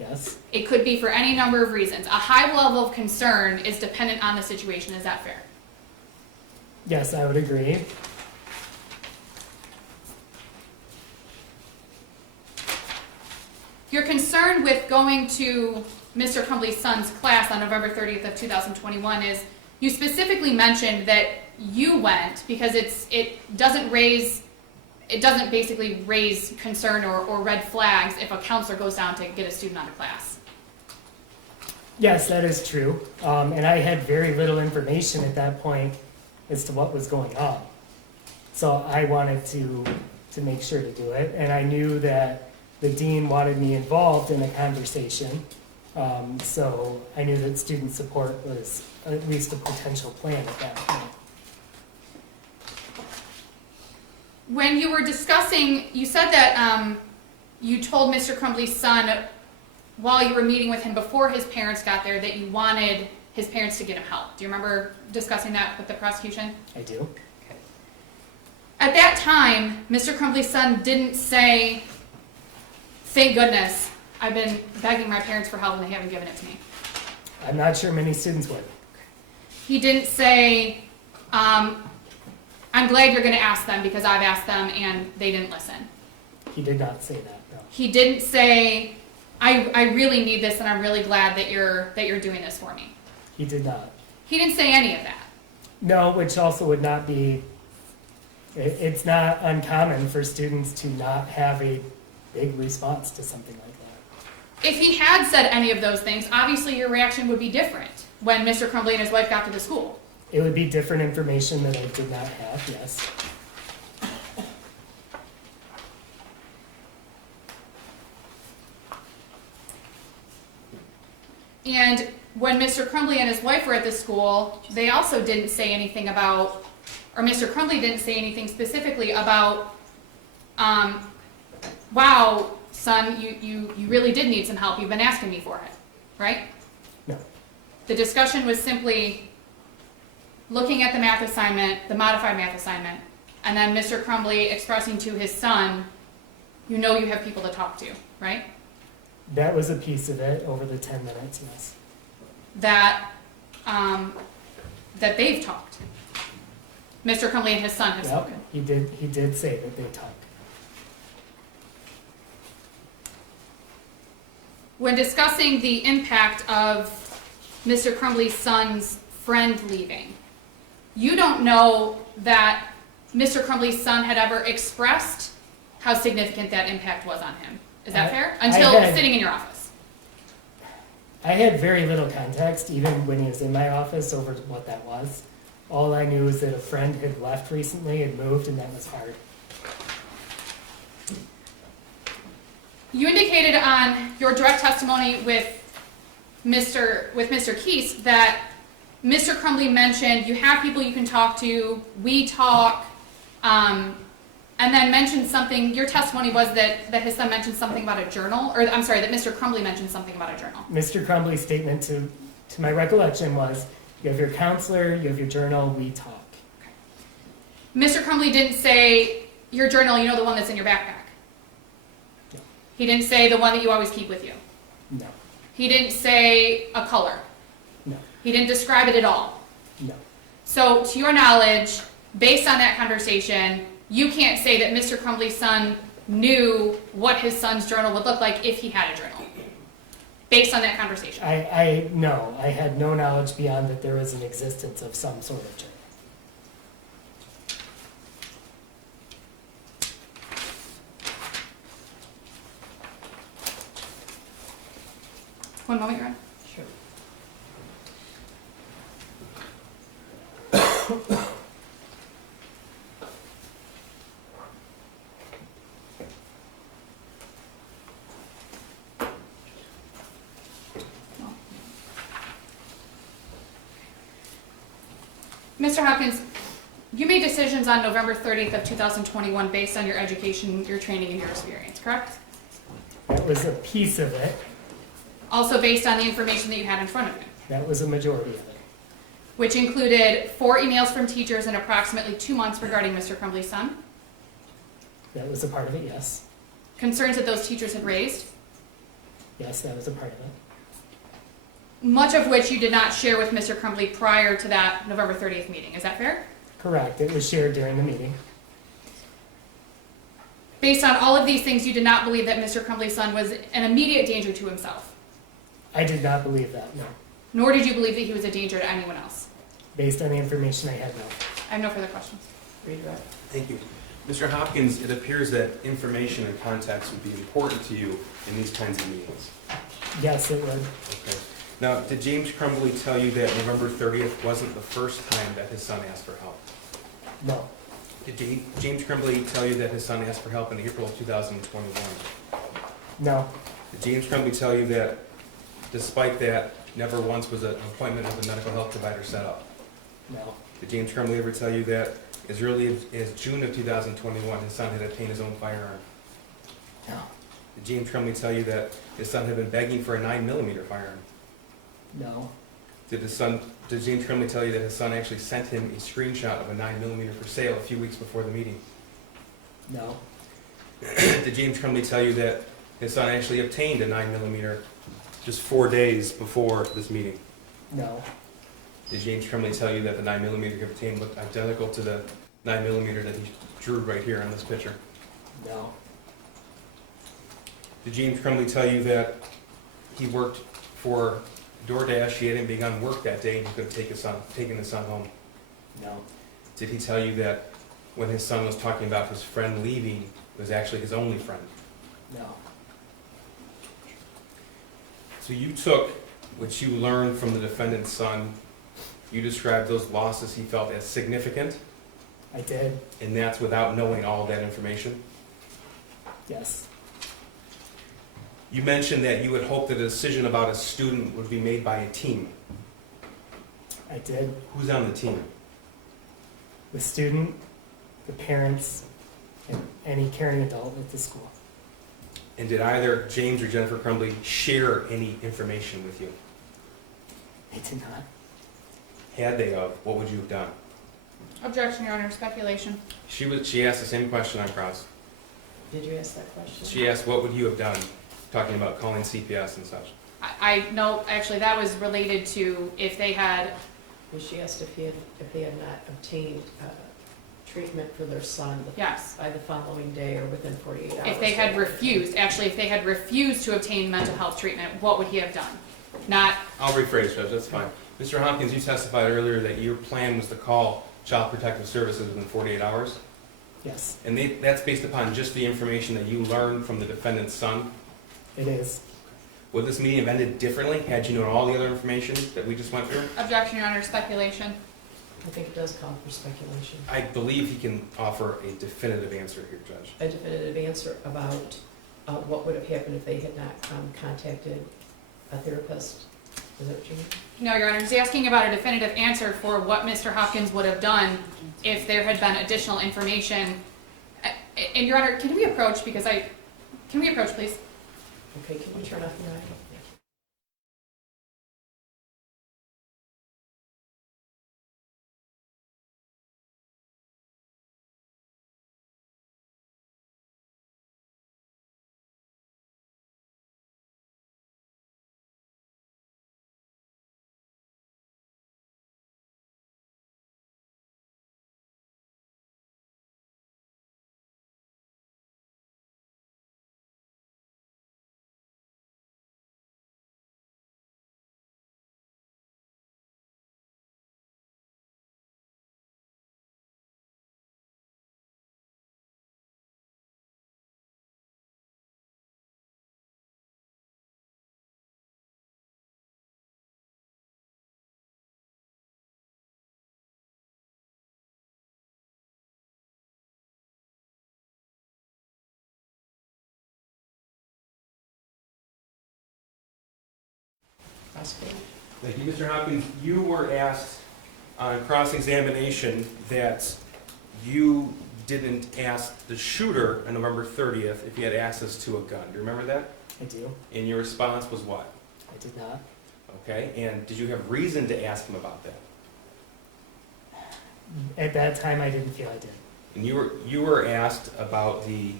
Yes. It could be for any number of reasons. A high level of concern is dependent on the situation. Is that fair? Yes, I would agree. Your concern with going to Mr. Crumbley's son's class on November 30th of 2021 is you specifically mentioned that you went because it doesn't basically raise concern or red flags if a counselor goes down to get a student out of class. Yes, that is true. And I had very little information at that point as to what was going on. So I wanted to make sure to do it. And I knew that the dean wanted me involved in a conversation. So I knew that student support was at least a potential plan at that point. When you were discussing, you said that you told Mr. Crumbley's son while you were meeting with him before his parents got there that you wanted his parents to get him help. Do you remember discussing that with the prosecution? I do. At that time, Mr. Crumbley's son didn't say, "Thank goodness, I've been begging my parents for help and they haven't given it to me." I'm not sure many students would. He didn't say, I'm glad you're gonna ask them because I've asked them and they didn't listen. He did not say that, no. He didn't say, I really need this and I'm really glad that you're doing this for me. He did not. He didn't say any of that. No, which also would not be, it's not uncommon for students to not have a big response to something like that. If he had said any of those things, obviously your reaction would be different when Mr. Crumbley and his wife got to the school. It would be different information that I did not have, yes. And when Mr. Crumbley and his wife were at the school, they also didn't say anything about, or Mr. Crumbley didn't say anything specifically about, wow, son, you really did need some help. You've been asking me for it, right? No. The discussion was simply looking at the math assignment, the modified math assignment, and then Mr. Crumbley expressing to his son, you know you have people to talk to, right? That was a piece of it over the 10 minutes, yes. That they've talked. Mr. Crumbley and his son have Yep, spoken. he did say that they talked. When discussing the impact of Mr. Crumbley's son's friend leaving, you don't know that Mr. Crumbley's son had ever expressed how significant that impact was on him. Is that fair? Until sitting in your office. I had very little context, even when he was in my office, over what that was. All I knew is that a friend had left recently, had moved, and that was hard. You indicated on your direct testimony with Mr. Keese that Mr. Crumbley mentioned you have people you can talk to, we talk, and then mentioned something, your testimony was that his son mentioned something about a journal, or I'm sorry, that Mr. Crumbley mentioned something about a journal. Mr. Crumbley's statement to my recollection was, you have your counselor, you have your journal, we talk. Mr. Crumbley didn't say, your journal, you know, the one that's in your backpack. No. He didn't say the one that you always keep with you. No, He didn't say a color. no, He didn't describe it at all. no. So, to your knowledge, based on that conversation, you can't say that Mr. Crumbley's son knew what his son's journal would look like if he had a journal. Based on that conversation. No, I had no knowledge beyond that there was an existence of some sort of journal. One moment, Ron. Sure. Mr. Hopkins, you made decisions on November 30th of 2021 based on your education, your training, and your experience, correct? That was a piece of it. Also based on the information that you had in front of you, That was a majority of it. which included 4 emails from teachers in approximately 2 months regarding Mr. Crumbley's son, That was a part of it, yes. concerns that those teachers had raised, Yes, that was a part of it. much of which you did not share with Mr. Crumbley prior to that November 30th meeting. Is that fair? Correct. It was shared during the meeting. Based on all of these things, you did not believe that Mr. Crumbley's son was an immediate danger to himself, I did not believe that, no. nor did you believe that he was a danger to anyone else. Based on the information I had, no. I have no further questions. Redirect. Thank you. Mr. Hopkins, it appears that information and context would be important to you in these kinds of meetings. Yes, it would. Okay. Now, did James Crumbley tell you that November 30th wasn't the first time that his son asked for help? No. Did James Crumbley tell you that his son asked for help in April of 2021? No. Did James Crumbley tell you that despite that, never once was an appointment with a medical health provider set up? No. Did James Crumbley ever tell you that as early as June of 2021, his son had obtained his own firearm? No. Did James Crumbley tell you that his son had been begging for a 9mm firearm? No. Did James Crumbley tell you that his son actually sent him a screenshot of a 9mm for sale a few weeks before the meeting? No. Did James Crumbley tell you that his son actually obtained a 9mm just 4 days before this meeting? No. Did James Crumbley tell you that the 9mm he obtained looked identical to the 9mm that he drew right here on this picture? No. Did James Crumbley tell you that he worked for DoorDash, he hadn't begun work that day, and he could have taken his son home? No. Did he tell you that when his son was talking about his friend leaving, it was actually his only friend? No. So you took what you learned from the defendant's son, you described those losses he felt as significant, I did. and that's without knowing all that information? Yes. You mentioned that you would hope that a decision about a student would be made by a team. I did. Who's on the team? The student, the parents, and any caring adult at the school. And did either James or Jennifer Crumbley share any information with you? They did not. Had they of, what would you have done? Objection, Your Honor, speculation. She asked the same question on cross. Did you ask that question? She asked, what would you have done, talking about calling CPS and such. No, actually, that was related to if they had, Well, she asked if they had not obtained treatment for their son yes, by the following day or within 48 hours. if they had refused, actually, if they had refused to obtain mental health treatment, what would he have done? Not, I'll rephrase, Judge, that's fine. Mr. Hopkins, you testified earlier that your plan was to call Child Protective Services within 48 hours? Yes, And that's based upon just the information that you learned from the defendant's son? it is. Would this meeting have ended differently had you known all the other information that we just went through? objection, Your Honor, speculation. I think it does call for speculation. I believe he can offer a definitive answer here, Judge. A definitive answer about what would have happened if they had not contacted a therapist. Is that what you mean? No, Your Honor, he's asking about a definitive answer for what Mr. Hopkins would have done if there had been additional information. And Your Honor, can we approach, can we approach, please? Okay, can we turn off the audio? Possibly. Thank you, Mr. Hopkins. You were asked on cross-examination that you didn't ask the shooter on November 30th if he had access to a gun. Do you remember that? I do. And your response was what? I did not. Okay, and did you have reason to ask him about that? At that time, I didn't feel I did. And you were asked about the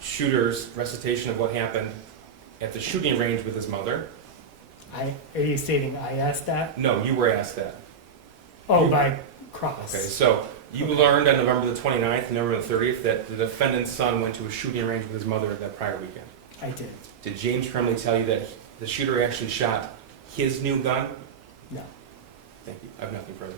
shooter's recitation of what happened at the shooting range with his mother. Are you stating I asked that? No, you were asked that. Oh, You- by cross. Okay, so you learned on November the 29th and November the 30th that the defendant's son went to a shooting range with his mother that prior weekend. I did. Did James Crumbley tell you that the shooter actually shot his new gun? No. Thank you. I have nothing further.